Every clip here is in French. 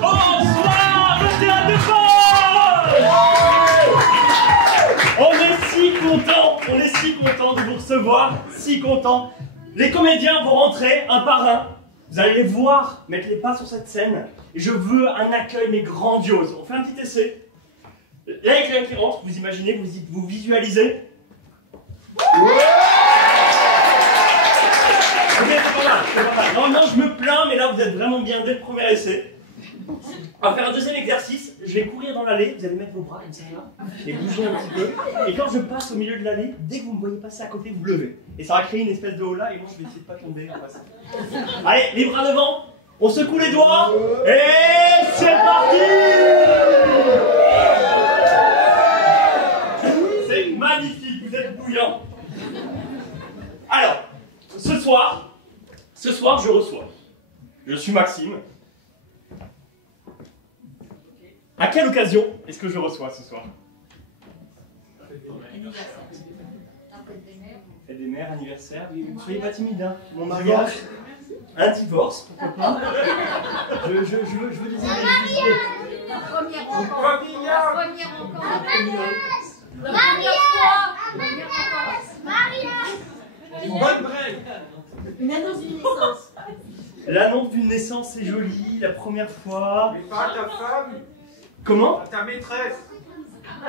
Bonsoir, le théâtre de France. On est si content de vous recevoir, si content. Les comédiens vont rentrer un par un. Vous allez les voir mettre les pas sur cette scène. Et je veux un accueil mais grandiose. On fait un petit essai. Là, il y a quelqu'un qui rentre, vous imaginez, vous visualisez. Ok, c'est pas mal. Normalement, je me plains, mais là, vous êtes vraiment bien dès le premier essai. On va faire un deuxième exercice. Je vais courir dans l'allée. Vous allez mettre vos bras comme ça, là, et bouger un petit peu. Et quand je passe au milieu de l'allée, dès que vous me voyez passer à côté, vous levez. Et ça va créer une espèce de holà, et moi, je vais essayer de pas tomber en passant. Allez, les bras devant. On secoue les doigts. Et c'est parti! C'est magnifique, vous êtes bouillant. Alors, ce soir, je reçois. Je suis Maxime. À quelle occasion est-ce que je reçois ce soir? Fête des mères, anniversaire. Ne soyez pas timide, hein. Mon mariage. Un divorce, pourquoi pas. Je veux des idées. La première rencontre. La première rencontre. La première fois. Une bonne brève. Une annonce d'une naissance. L'annonce d'une naissance, c'est joli, la première fois. Mais pas ta femme. Comment? Ta maîtresse.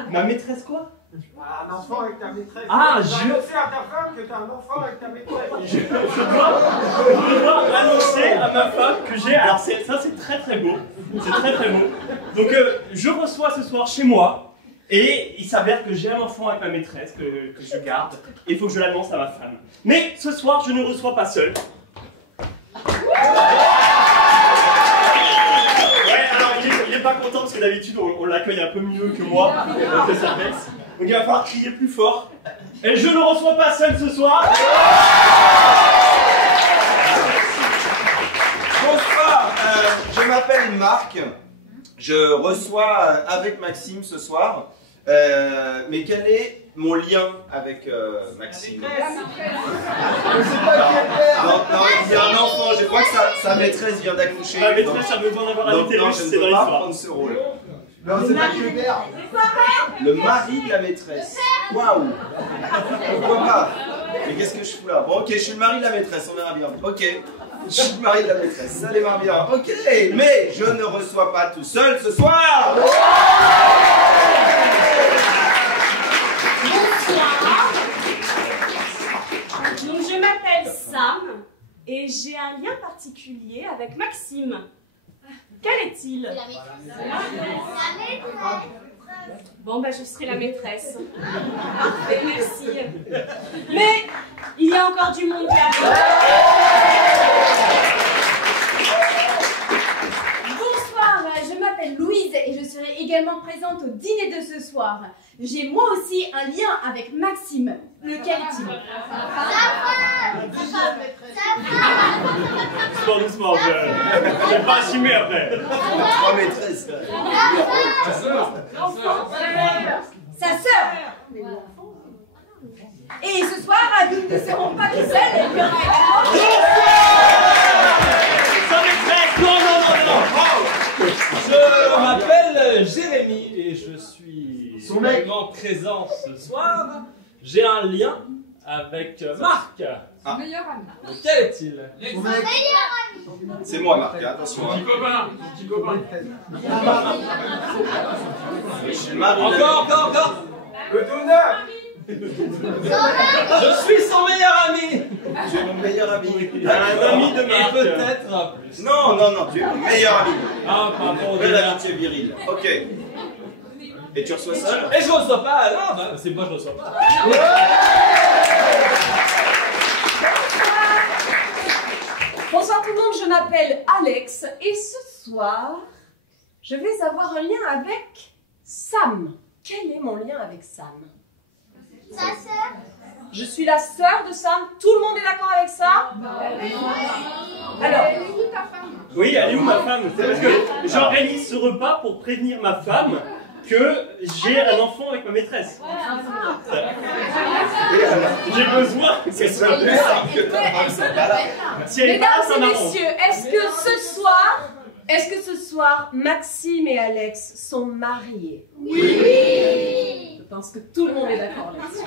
Ma maîtresse quoi? Un enfant avec ta maîtresse. Ah, Tu as annoncé à ta femme que tu as un enfant avec ta maîtresse. Je dois annoncer à ma femme que j'ai... Alors ça c'est très très beau. C'est très très beau. Donc je reçois ce soir chez moi. Et il s'avère que j'ai un enfant avec ma maîtresse que je garde. Et il faut que je l'annonce à ma femme. Mais ce soir, je ne reçois pas seul. Il est pas content parce que d'habitude, on l'accueille un peu mieux que moi. Que ça baisse. Donc il va falloir crier plus fort. Et je ne reçois pas seul ce soir. Bonsoir, je m'appelle Marc. Je reçois avec Maxime ce soir. Mais quel est mon lien avec Maxime? Non, il y a un enfant, je crois que sa maîtresse vient d'accoucher. Ma maîtresse a besoin d'avoir un utérus, c'est dans pas l'histoire. prendre ce rôle. Non, c'est pas que père. Le mari de la maîtresse. Waouh! Pourquoi pas? Mais qu'est-ce que je fous là? Bon, ok, je suis le mari de la maîtresse, on verra bien. Ok, je suis le mari de la maîtresse, ça démarre bien. Ok, mais je ne reçois pas tout seul ce soir! Bonsoir. Donc je m'appelle Sam et j'ai un lien particulier avec Maxime. Quel est-il? La maîtresse. Bon, bah je serai la maîtresse. Parfait, merci. Mais il y a encore du monde qui arrive. Bonsoir, je m'appelle Louise et je serai également présente au dîner de ce soir. J'ai moi aussi un lien avec Maxime. Lequel est-il? Doucement, doucement, je vais pas assumer après. Trois maîtresses. Sa sœur. Et ce soir, nous ne serons pas tout seuls. Il y aura également... Sa maîtresse, non. Je m'appelle Jérémy et je suis également présent ce soir. J'ai un lien avec Marc. Ah. Lequel est-il? C'est moi, Marc, attention. Petit copain. Je suis le mari. Encore. Le donneur. Je suis son meilleur ami. Tu es mon meilleur ami. Un ami de Et Marc. peut-être plus. Non, tu es mon meilleur ami. Ah, pardon, Belle amitié virile. Ok. Et tu reçois ça? Et je reçois pas. Non, bah, c'est moi je reçois pas. Bonsoir tout le monde, je m'appelle Alex et ce soir, je vais avoir un lien avec Sam. Quel est mon lien avec Sam? Sa sœur. Je suis la sœur de Sam. Tout le monde est d'accord avec ça? Alors, Oui, elle est où ma femme? C'est parce que j'organise ce repas pour prévenir ma femme que j'ai un enfant avec ma maîtresse. J'ai besoin que C'est plus simple que ta femme s'en balade. Si elle est pas là, Mesdames ça et m'arrange. messieurs, est-ce que ce soir, Maxime et Alex sont mariés? Oui. Je pense que tout le monde est d'accord là-dessus.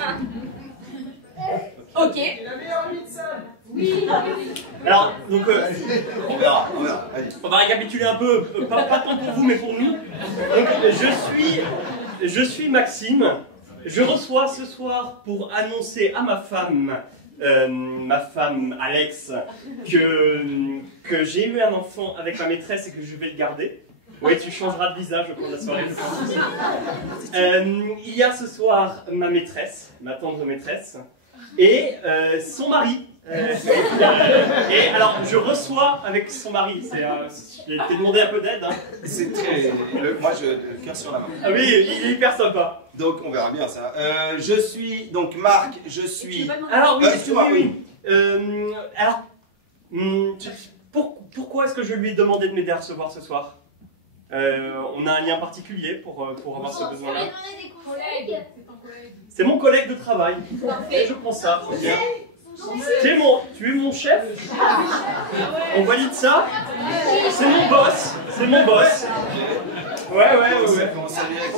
Ok. C'est la meilleure amie de Sam. Oui. Alors, donc, On verra, allez. on va récapituler un peu, pas tant pour vous, mais pour nous. Donc, je suis Maxime. Je reçois ce soir pour annoncer à ma femme Alex, que j'ai eu un enfant avec ma maîtresse et que je vais le garder. Oui, tu changeras de visage au cours de la soirée, je pense. Il y a ce soir ma maîtresse, ma tendre maîtresse, et son mari. Et alors, je reçois avec son mari. Je t'ai demandé un peu d'aide. Hein. C'est très... Moi, le cœur sur la main. Ah oui, il est hyper sympa. Donc, on verra bien ça. Je suis, donc Marc, je suis... Alors, oui, excuse-moi, oui. Alors, pourquoi est-ce que je lui ai demandé de m'aider à recevoir ce soir? On a un lien particulier pour avoir ce besoin-là. C'est mon collègue de travail. Je prends ça. Bien. Tu es mon chef. On valide ça. C'est mon boss. C'est mon boss. Ouais.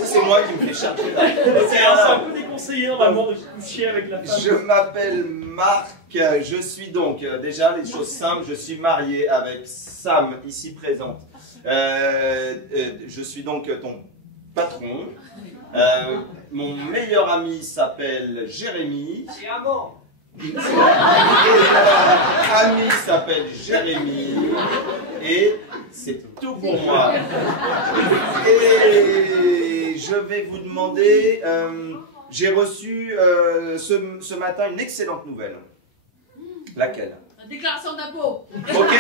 C'est moi qui me fais chercher là. C'est un peu déconseillé normalement de coucher avec la femme. Je m'appelle Marc, je suis donc, déjà les choses simples, je suis marié avec Sam, ici présente. Je suis donc ton patron. Mon meilleur ami s'appelle Jérémy. C'est amant. Ami s'appelle Jérémy. Et c'est tout pour moi. Et je vais vous demander, j'ai reçu ce matin une excellente nouvelle. Laquelle? Déclaration d'impôt. Ok,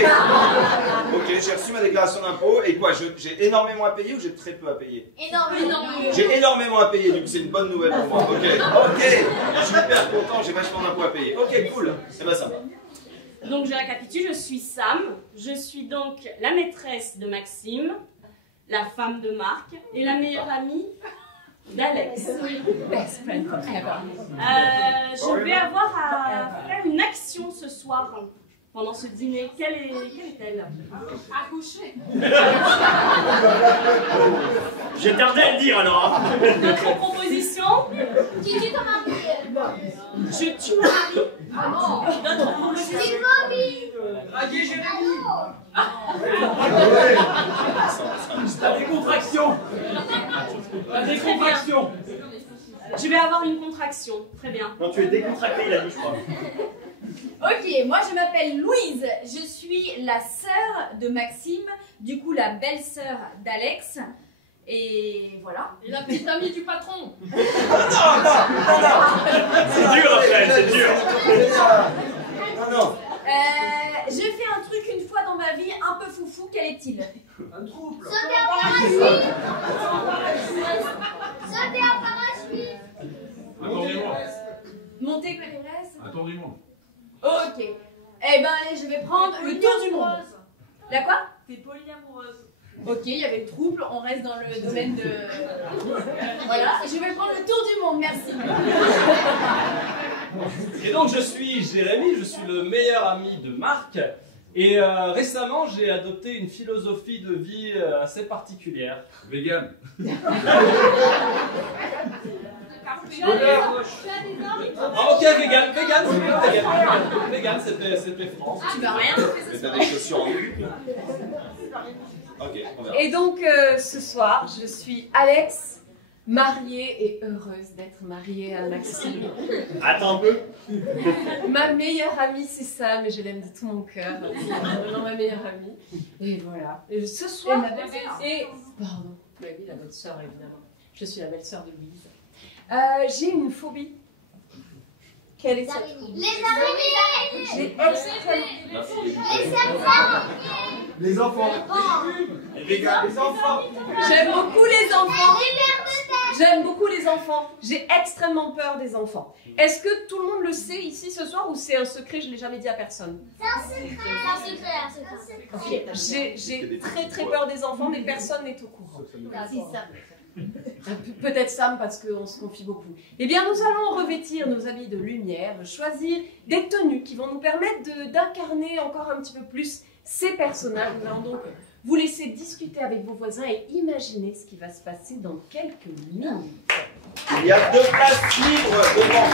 j'ai reçu ma déclaration d'impôt. Et quoi, j'ai énormément à payer ou j'ai très peu à payer? Énormément. J'ai énormément à payer, du coup c'est une bonne nouvelle pour moi. Ok, je suis hyper content, j'ai vachement d'impôts à payer. Ok, cool, c'est bien ça. Donc je récapitule, je suis Sam, je suis donc la maîtresse de Maxime, la femme de Marc et la meilleure amie d'Alex. Je vais avoir à faire une action ce soir pendant ce dîner. Quelle est-elle? Accoucher. J'ai tardé à le dire alors. Hein. Notre proposition, Qui tue ton mari? je tue mon mari. Ah non. D'autres propositions. Qui mari? Draguer Jérémy. La décontraction. La décontraction. Je vais avoir une contraction. Très bien. Non, tu es décontracté, il a dit, je crois. Ok, moi je m'appelle Louise, je suis la sœur de Maxime, du coup la belle-sœur d'Alex, et voilà. Et la petite amie du patron. C'est dur, Raphaël, c'est dur. Non. Je fais un truc une fois dans ma vie un peu foufou, quel est-il? Un trouble. Sauter en parachute. Sauter en parachute. Attendez-moi. Monter Claire Everest? Attendez-moi. Ok. Eh ben allez, je vais prendre le tour du monde. La quoi? T'es polyamoureuse. Ok, il y avait le trouble, on reste dans le domaine de... Voilà, je vais prendre le tour du monde, merci. Et donc je suis Jérémy, je suis le meilleur ami de Marc. Et récemment, j'ai adopté une philosophie de vie assez particulière. Vegan. Ah ok, vegan, c'était France. Tu vas rien. Mais t'as des chaussures en cul. Ok, on verra. Et donc, ce soir, je suis Alex, mariée et heureuse d'être mariée à Maxime. Attends un peu. Ma meilleure amie, c'est Sam, et je l'aime de tout mon cœur. C'est vraiment ma meilleure amie. Et voilà. Et ce soir... Et ma belle-sœur. Pardon. Mais oui, la belle-sœur, évidemment. Je suis la belle-sœur de Louise. J'ai une phobie. Quelle est cette phobie? Les araignées. J'ai extrêmement... Les serpents. Les enfants. Les enfants. J'aime beaucoup les enfants. Les vers de terre. J'aime beaucoup les enfants. J'ai extrêmement peur des enfants. Est-ce que tout le monde le sait ici ce soir ou c'est un secret, je ne l'ai jamais dit à personne? C'est un secret. Ok. J'ai très très peur des enfants, mais personne n'est au courant. Si, ça. Peut-être Sam parce qu'on se confie beaucoup. Eh bien, nous allons revêtir nos habits de lumière, choisir des tenues qui vont nous permettre d'incarner encore un petit peu plus ces personnages. Nous allons donc vous laisser discuter avec vos voisins et imaginer ce qui va se passer dans quelques minutes. Il y a 2 places libres devant.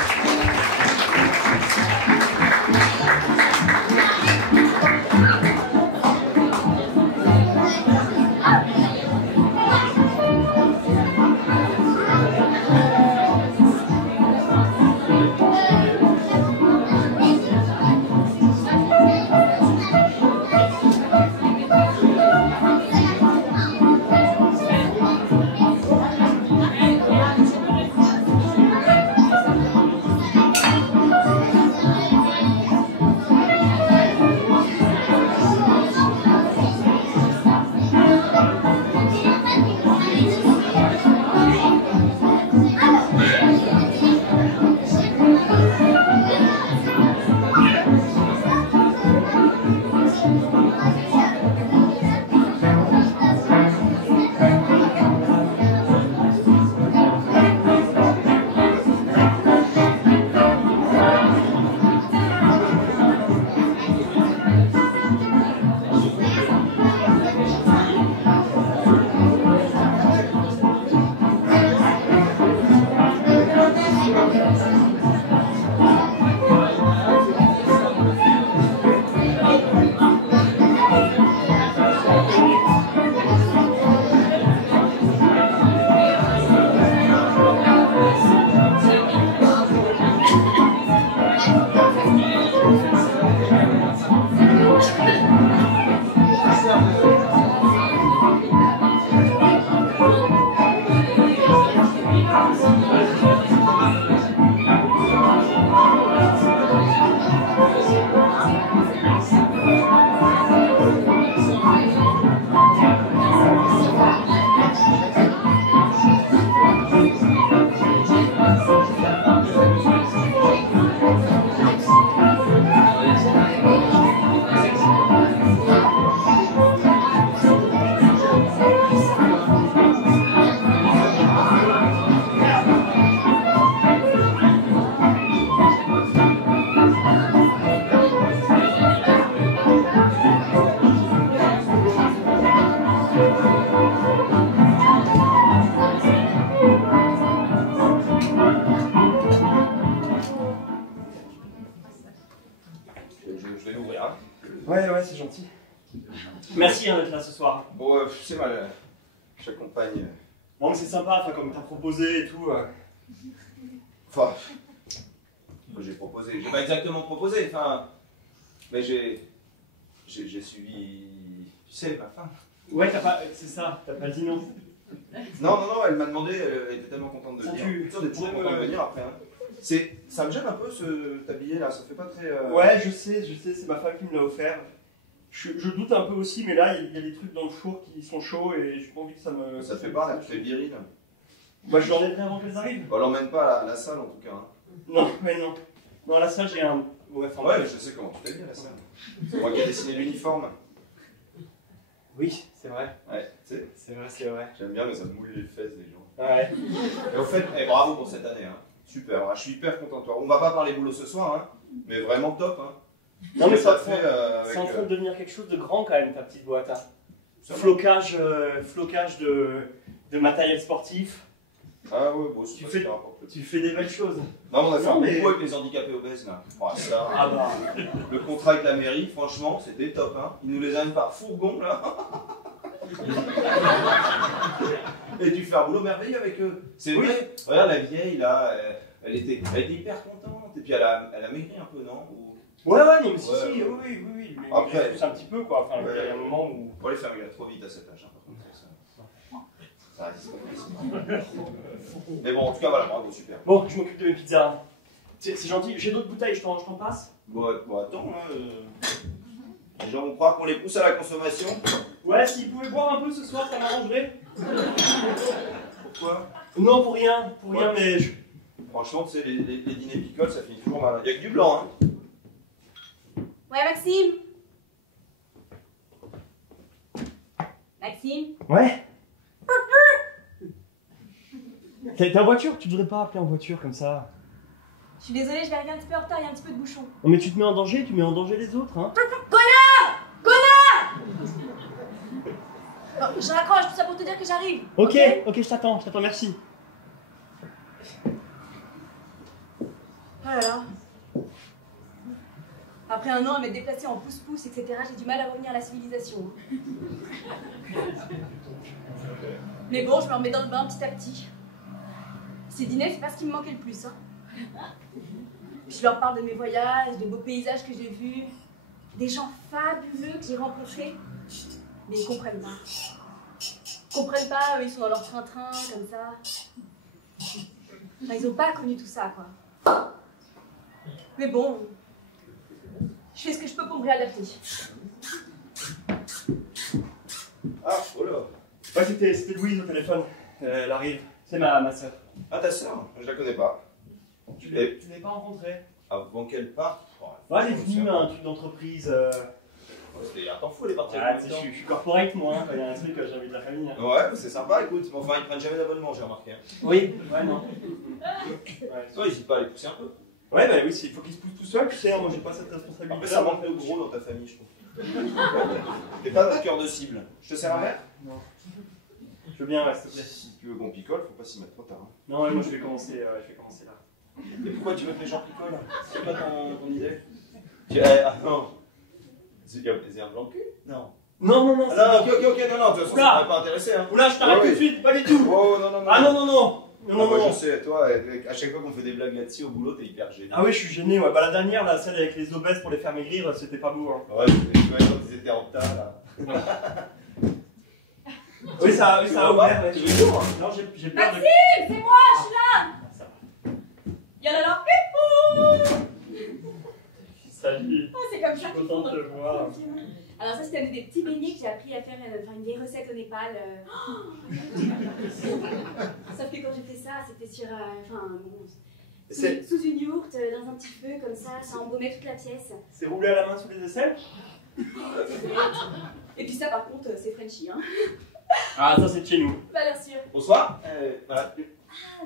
Je vais l'ouvrir. Hein. Ouais, c'est gentil. Merci d'être là ce soir. Bon, c'est mal. J'accompagne. Bon, mais c'est sympa, enfin, comme t'as proposé et tout. Enfin, j'ai proposé. J'ai pas exactement proposé, enfin. Mais j'ai suivi. Tu sais, ma femme. Ouais, c'est ça, t'as pas dit non. Non, elle m'a demandé, elle était tellement contente de Ça, venir. Tu es toujours content de venir après. Hein. Ça me gêne un peu ce tablier là, ça fait pas très. Ouais, je sais, c'est ma femme qui me l'a offert. Je doute un peu aussi, mais là, il y a des trucs dans le four qui sont chauds et j'ai pas envie que ça me. Ça te fait pas, là, tu fais viril. Moi, je l'enlèverai avant qu'elles arrivent. On l'emmène pas à la salle en tout cas. Hein. Non, mais non. Non, la salle, j'ai un. Ouais, je sais comment tu fais bien la salle. C'est moi qui ai dessiné l'uniforme. Oui, c'est vrai. Ouais, tu sais. C'est vrai. J'aime bien, mais ça me mouille les fesses des gens. Ouais. Et au fait, bravo pour cette année. Hein. Super, je suis hyper content de toi. On va pas parler boulot ce soir, hein, mais vraiment top. Hein. Non, mais ça fait. C'est en train de devenir quelque chose de grand quand même, ta petite boîte. Hein. Flocage de matériel sportif. Ah ouais, bon, tu fais des belles choses. Non, on a fait beaucoup avec les handicapés obèses là. Oh, ça, ah bah. Le contrat avec la mairie, franchement, c'était top. Hein. Ils nous les amènent par fourgon là. Et tu fais un boulot merveilleux avec eux. C'est vrai. Regarde la vieille là, elle était hyper contente. Et puis elle a maigri un peu, non? Ouais, non, mais si, oui. Mais après, c'est un petit peu quoi. Enfin, il y a un moment où. Pour les faire maigrir trop vite à cet âge, hein, par contre. Ça reste mais bon, en tout cas, voilà, bravo, super. Bon, je m'occupe de mes pizzas. C'est gentil. J'ai d'autres bouteilles, je t'en passe? Bon, attends, les gens vont croire qu'on les pousse à la consommation. Ouais, s'ils pouvaient boire un peu ce soir, ça m'arrangerait. Pourquoi? Non, pour rien, mais je... Franchement, tu sais, les dîners picoles, ça finit toujours mal. Il n'y a que du blanc, hein. Ouais, Maxime. Maxime. Ouais. T'es en voiture? Tu devrais pas appeler en voiture comme ça. Je suis désolée, je vais arriver un petit peu en retard, il y a un petit peu de bouchon. Non mais tu te mets en danger, tu mets en danger les autres, hein. Bon, je raccroche, tout ça pour te dire que j'arrive. Ok, ok, je t'attends, merci. Oh là là. Après un an à m'être déplacée en pouce-pouce, etc., j'ai du mal à revenir à la civilisation. Mais bon, je me remets dans le bain petit à petit. Ces dîners, c'est pas ce qui me manquait le plus. Hein. Je leur parle de mes voyages, de beaux paysages que j'ai vus, des gens fabuleux que j'ai rencontrés. Mais ils comprennent pas. Ils comprennent pas, eux, ils sont dans leur train-train, comme ça. Enfin, ils ont pas connu tout ça, quoi. Mais bon, je fais ce que je peux pour me réadapter. Ah, oh là. Ouais, c'était Louise au téléphone. Elle arrive. C'est ma soeur. Ah, ta soeur? Je la connais pas. Tu l'avais pas rencontrée? Avant qu'elle parte? Ouais, elle est venue à un truc d'entreprise. C'était un temps fou, elle est partie. Ouais, tu sais, je suis corporate moi, hein, quand il y a un truc, j'ai envie de la famille. Hein. Ouais, c'est sympa, écoute. Mais enfin, ils prennent jamais d'abonnement, j'ai remarqué. Oui, ouais, non. Toi, n'hésite pas à les pousser un peu. Ouais, bah oui, il faut qu'ils se poussent tout seuls, tu sais, hein, moi j'ai pas cette responsabilité. Après, ça manque de gros dans ta famille, je trouve. T'es pas un cœur de cible. Je te sers un verre? Non. Je veux bien, ouais, s'il te plaît. Si tu veux qu'on picole, faut pas s'y mettre trop tard. Hein. Non, ouais, moi je vais commencer là. Et pourquoi tu veux que les gens picolent? C'est pas ton idée? Ah non. C'est un blanc de cul? Non. Non, Ah, non, ok, non, de toute façon, ça m'aurait pas intéressé. Hein. Oula, je t'arrête tout de suite, pas du tout. Oh, non. Ah non. Moi, je sais, toi, à chaque fois qu'on fait des blagues là-dessus au boulot, t'es hyper gêné. Ah oui, je suis gêné, ouais. Bah la dernière, là, celle avec les obèses pour les faire maigrir, c'était pas beau, hein. Ouais, quand ils étaient en retard, là. Oui, ça a ouvert, ouais. Non, j'ai peur de... Maxime, c'est moi, je suis là. Ça va. Y'a là. Salut. Oh, c'est comme Je ça suis qu'ils content font. de te voir. Alors ça, c'était des petits beignets que j'ai appris à faire, une vieille recette au Népal. Sauf que quand j'ai fait ça, c'était sur, sous une yourte, dans un petit feu, comme ça embaumait toute la pièce. C'est roulé à la main sous les aisselles? Et puis ça, par contre, c'est Frenchy, hein. Ah, ça c'est de chez nous. Valeur sûre. Bonsoir. Voilà. Ah,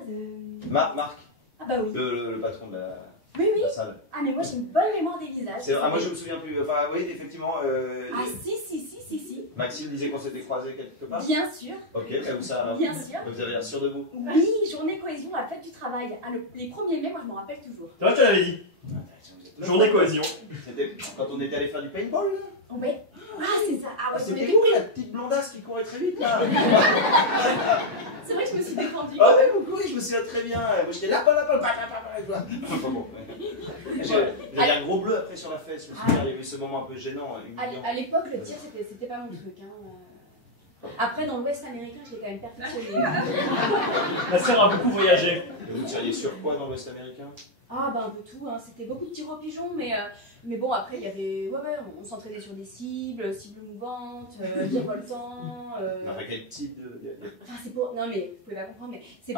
Marc, ah bah oui. le patron de la, Oui. de la salle. Ah mais moi j'ai une bonne mémoire des visages. Moi je me souviens plus. Enfin oui, effectivement. Ah si. Maxime disait qu'on s'était croisés quelque part. Bien sûr. Ok, mais où ça? Bien sûr. Vous avez l'air sûr de vous? Oui, journée cohésion, la fête du travail. Ah, les 1er mai, moi je m'en rappelle toujours. C'est vrai, je te l'avais dit. Journée cohésion. C'était quand on était allé faire du paintball là? Ouais. Ah c'est ça. Ah ouais, C'était où la petite blondasse qui courait très vite là? C'est vrai que je me suis défendue. Ah ouais, oui, je me souviens très bien. Moi j'étais là, enfin bon. J'avais un gros bleu après sur la fesse. Je me souviens, il y avait ce moment un peu gênant. À l'époque, le tir, c'était pas mon truc. Hein. Après, dans l'Ouest américain, je l'ai quand même perfectionné. Ma sœur a beaucoup voyagé. Vous tiriez sur quoi dans l'Ouest américain? Ah bah un peu tout, hein. C'était beaucoup de tirs au pigeon, mais bon après il y avait, on s'entraînait sur des cibles mouvantes, virevoltants. Quel type de... Enfin c'est pour, non mais vous pouvez pas comprendre, mais c'est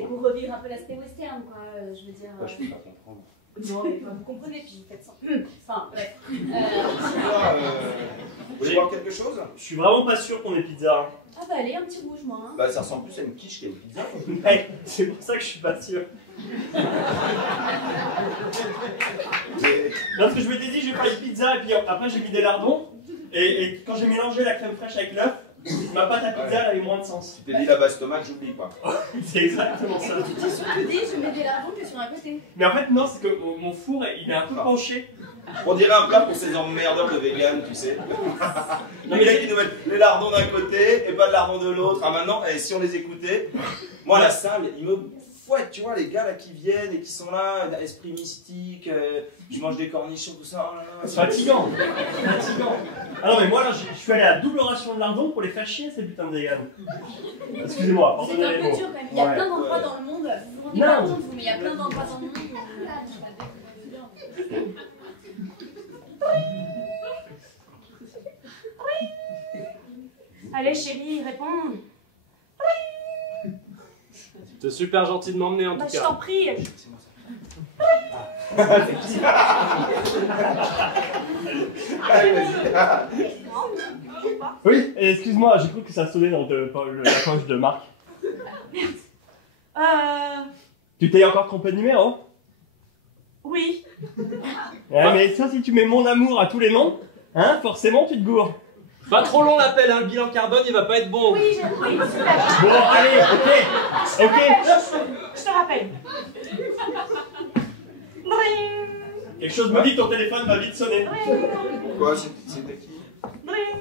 pour revivre un peu l'aspect western quoi, je veux dire. Je peux pas comprendre. Non mais vous comprenez, puis vous faites ça. Enfin bref. Vous voulez voir quelque chose? Je suis vraiment pas sûr qu'on ait pizza. Ah bah allez, un petit rouge moi. Hein. Bah ça ressemble plus à une quiche qu'à une pizza. Ouais, c'est pour ça que je suis pas sûr. Parce que je m'étais dit, je vais faire une pizza, et puis après j'ai mis des lardons, et quand j'ai mélangé la crème fraîche avec l'œuf, ma pâte à pizza elle avait moins de sens. Tu t'es dit la base tomate, j'oublie quoi. C'est exactement ça. Tu dis, je mets des lardons que sur un côté. Mais en fait, non, c'est que mon four il est un peu penché. On dirait un plat pour ces emmerdeurs de vegan, tu sais. Non, mais là, ils nous mettent les lardons d'un côté et pas de lardons de l'autre. Ah maintenant, si on les écoutait, moi à la salle, ils me fouettent, tu vois, les gars là qui viennent et qui sont là, esprit mystique, je mange des cornichons, tout ça. Oh là là, c'est fatigant. Fatigant. Ah non, mais moi là, je suis allé à double ration de lardons pour les faire chier, ces putains de véganes. Excusez-moi, C'est pardonnez un les peu mots. dur quand même. Il y a plein d'endroits dans le monde, vous vous rendez pas compte, vous, mais il y a plein d'endroits dans le monde. Allez chérie, réponds. C'est super gentil de m'emmener en Bah, tout je cas. t'en prie. Oui, excuse-moi, j'ai cru que ça sonnait dans la poche de Marc. Tu t'es encore trompé de numéro? Oui. Ouais, mais ça, si tu mets mon amour à tous les noms, hein, forcément tu te gourres. Pas trop long l'appel, hein, le bilan carbone il va pas être bon. Oui, super. Bon, allez, ok. Je te rappelle. Dring. Quelque chose me dit que ton téléphone va vite sonner. Quoi, c'était qui? Dring.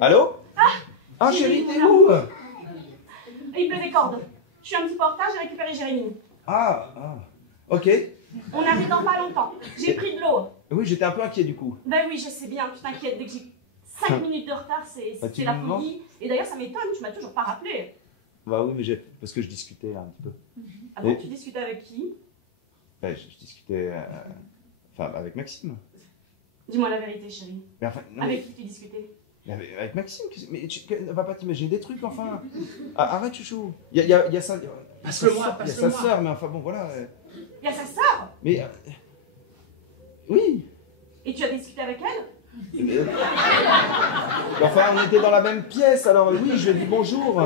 Allô? Ah chérie, t'es où? Il pleut des cordes. Je suis un petit peu en retard, j'ai récupéré Jérémy. Ok. On arrive dans pas longtemps. J'ai pris de l'eau. Oui, j'étais un peu inquiet du coup. Ben oui, je sais bien, tu t'inquiètes. Dès que j'ai 5 minutes de retard, c'est la folie. Et d'ailleurs, ça m'étonne, tu m'as toujours pas rappelé. Bah oui, mais parce que je discutais là un petit peu. Ah bon, tu discutais avec qui? Ouais, je discutais avec Maxime. Dis-moi la vérité, chérie. Mais enfin, non, Avec qui tu discutais? mais avec Maxime, mais tu vas pas t'imaginer des trucs enfin. Arrête chouchou. Il y a ça. Passe-le-moi, Il y a sa sœur, mais enfin bon voilà. Il y a sa sœur. Mais oui. Et tu as discuté avec elle? Mais, enfin, on était dans la même pièce, alors oui, je lui ai dit bonjour.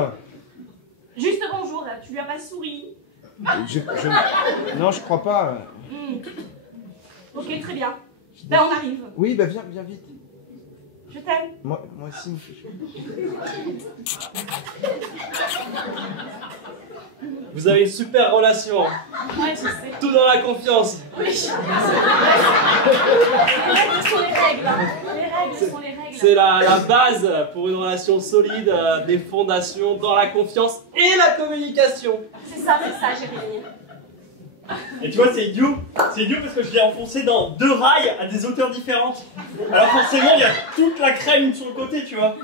Juste bonjour, là. Tu lui as pas souri? Non, je crois pas. Ok, très bien. Ben, on arrive. Oui, bah viens vite. Je t'aime. Moi aussi, mon chouchou. Vous avez une super relation. Ouais, je sais. Tout dans la confiance. Oui. Les règles sont les règles. Les règles sont les règles. C'est la base pour une relation solide, des fondations dans la confiance et la communication. C'est ça, Jérémy. Et tu vois, c'est idiot. C'est idiot parce que je l'ai enfoncé dans 2 rails à des hauteurs différentes. Alors forcément, il y a toute la crème sur le côté, tu vois.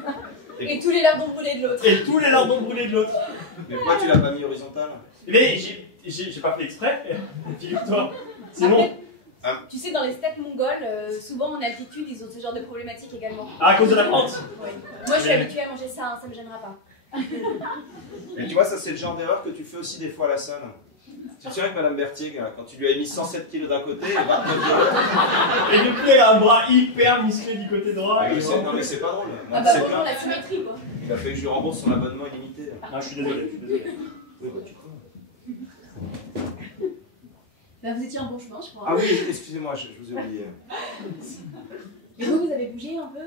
Et tous les lardons brûlés de l'autre. Et tous les lardons brûlés de l'autre. Mais pourquoi tu l'as pas mis horizontal? Mais j'ai pas fait exprès. Figure-toi. Sinon. Tu sais, dans les steppes mongoles, souvent en altitude, ils ont ce genre de problématique également. Ah, à cause de la pente. Oui. Moi, je suis habituée à manger ça, hein, ça me gênera pas. Mais tu vois, ça c'est le genre d'erreur que tu fais aussi des fois à la salle. Tu te souviens avec Madame Berthier, quand tu lui as mis 107 kilos d'un côté et 29 de l'autre. Et du coup, elle a un bras hyper musclé du côté droit. Non mais c'est pas drôle. Ah bah bonjour la symétrie quoi. Il a fallu que je lui rembourse son abonnement illimité. Ah, je suis désolé, Oui, bah tu crois. Bah vous étiez en bon chemin, je crois. Ah oui, excusez-moi, je vous ai oublié. Et vous avez bougé un peu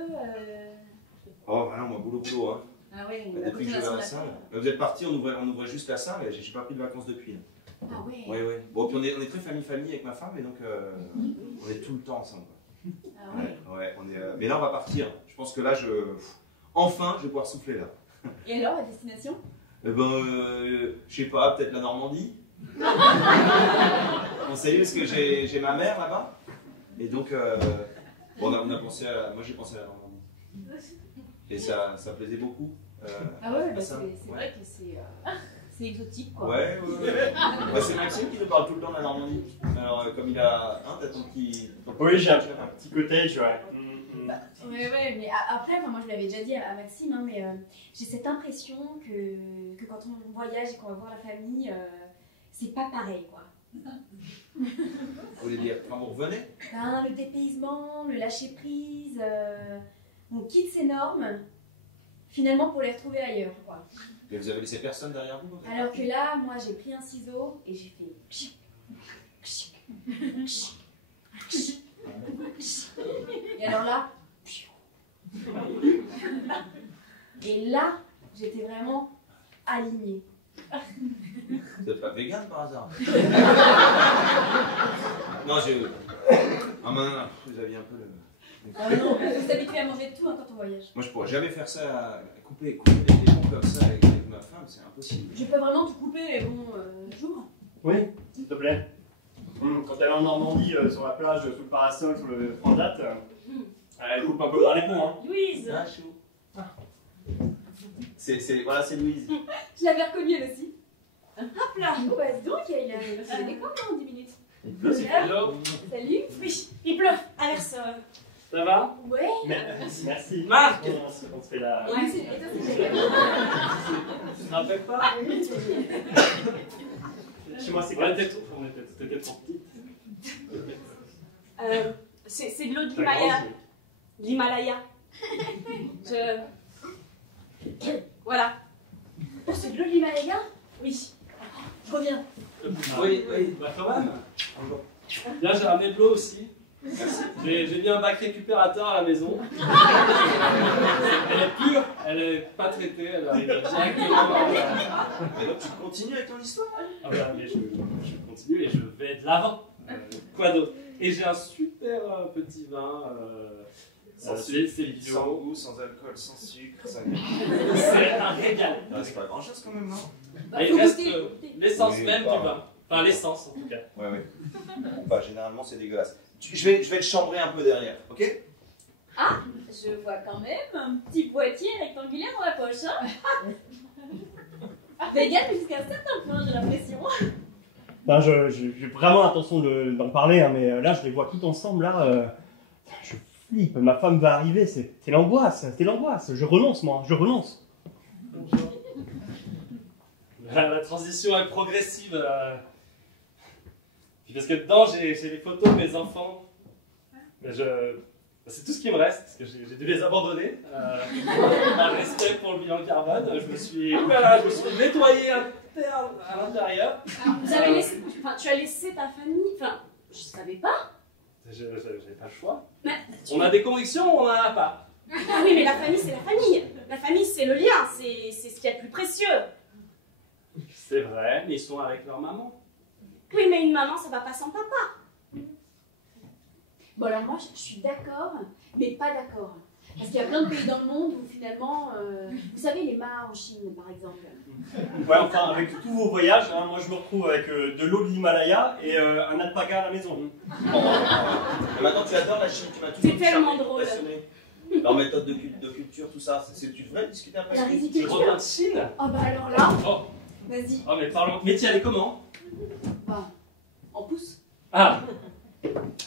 Oh bah non, moi boulot, hein. Ah ouais, Depuis que je vais à la salle. Vous êtes parti, on ouvrait juste la salle et j'ai pas pris de vacances depuis. Ah ouais. Oui. Bon, puis on est très famille avec ma femme et donc on est tout le temps ensemble. Ah ouais. Ouais, on est, mais là on va partir. Je pense que là enfin je vais pouvoir souffler là. Et alors la destination? Je sais pas, peut-être la Normandie. On sait parce que j'ai ma mère là-bas. Et donc bon, on a pensé moi j'ai pensé à la Normandie. Et ça plaisait beaucoup. Ah ouais, bah ça. c'est vrai que c'est exotique quoi. Ouais. Bah, c'est Maxime qui nous parle tout le temps de la Normandie. Alors comme il a... Hein, t'as ton petit... Oui, j'ai un petit cottage, ouais. Ouais, mais après, moi je l'avais déjà dit à Maxime, hein, mais j'ai cette impression que quand on voyage et qu'on va voir la famille, c'est pas pareil quoi. Vous voulez dire, quand vous revenez? Ben, le dépaysement, le lâcher prise, on quitte ses normes, finalement pour les retrouver ailleurs quoi. Mais vous avez laissé personne derrière vous? Alors que là, moi j'ai pris un ciseau et j'ai fait pchic, pchic, pchic, pchic, pchic. Et alors là, et là, j'étais vraiment alignée. Vous n'êtes pas vegan par hasard? Non, non, vous aviez un peu le... Ah non, il faut s'habituer à manger de tout hein, quand on voyage. Moi je pourrais jamais faire ça, couper les bons comme ça avec ma femme, c'est impossible. Je peux vraiment tout couper, mais bon, j'ouvre. Oui, s'il te plaît. Quand elle est en Normandie, sur la plage, sous le parasol, sous le transat, elle coupe un peu dans les ponts. Hein. Louise. Ah, chou. Voilà, c'est Louise. Je l'avais reconnue elle aussi. Hop là. Oh bah dis donc, il a des cordes en 10 minutes. Hello. Salut. Oui, il pleut. Inverse. Ça va? Ouais. Merci. Marc. On se fait la... Ouais, c'est et toi, c'est Tu te rappelles pas? Chez moi, c'est On était trop petite. C'est de l'eau de l'Himalaya. L'Himalaya. Voilà. Oh, c'est de l'eau de l'Himalaya? Oui. Je reviens. Oui, bah quand même. Bien, j'ai ramené de l'eau aussi. J'ai mis un bac récupérateur à la maison. Elle est pure, elle est pas traitée, elle arrive directement. Et donc tu continues avec ton histoire? Ah bah, mais je continue et je vais de l'avant. Quoi d'autre? Et j'ai un super petit vin. Sans c'est sucre, sans bio. goût, sans alcool, sans sucre. C'est un régal. C'est pas grand chose quand même, non? Bah, Et faut il reste goûter, goûter. l'essence Oui, même bah. du vin. Enfin, l'essence en tout cas. Ouais, ouais. Bah, généralement, c'est dégueulasse. Je vais le chambrer un peu derrière, ok? Je vois quand même un petit boîtier rectangulaire dans la poche. Hein. Vegan jusqu'à un certain point, j'ai l'impression. Ben, j'ai vraiment l'intention d'en parler, hein, mais là, je les vois tout ensemble, là. Je flippe, ma femme va arriver, c'est l'angoisse, je renonce, moi, je renonce. La transition est progressive. Puis parce que dedans, j'ai les photos de mes enfants. Mais c'est tout ce qui me reste, parce que j'ai dû les abandonner. Par respect pour le bilan carbone, je me suis nettoyé à l'intérieur. Vous avez laissé, enfin, tu as laissé ta famille, enfin, je savais pas. J'avais pas le choix. Mais On a des convictions ou on en a pas. Ah oui, mais la famille, c'est la famille. La famille, c'est le lien, c'est ce qu'il y a de plus précieux. C'est vrai, mais ils sont avec leur maman. Oui, mais une maman, ça va pas sans papa. Bon, alors moi, je suis d'accord, mais pas d'accord. Parce qu'il y a plein de pays dans le monde où finalement, vous savez, les Maas en Chine, par exemple. Ouais, enfin, avec tous vos voyages, hein, moi, je me retrouve avec de l'eau de l'Himalaya et un alpaga à la maison. Et maintenant, tu adores la Chine, tu m'as toujours C'est tellement charmé, drôle. passionné. Leur méthode de culture, tout ça, tu devrais discuter un peu La avec lui. Tu riziculture. reviens de Chine? Ah bah alors là, Oh, vas-y, oh mais parlons. Mais t'y allais comment? bah, en pouce. Ah,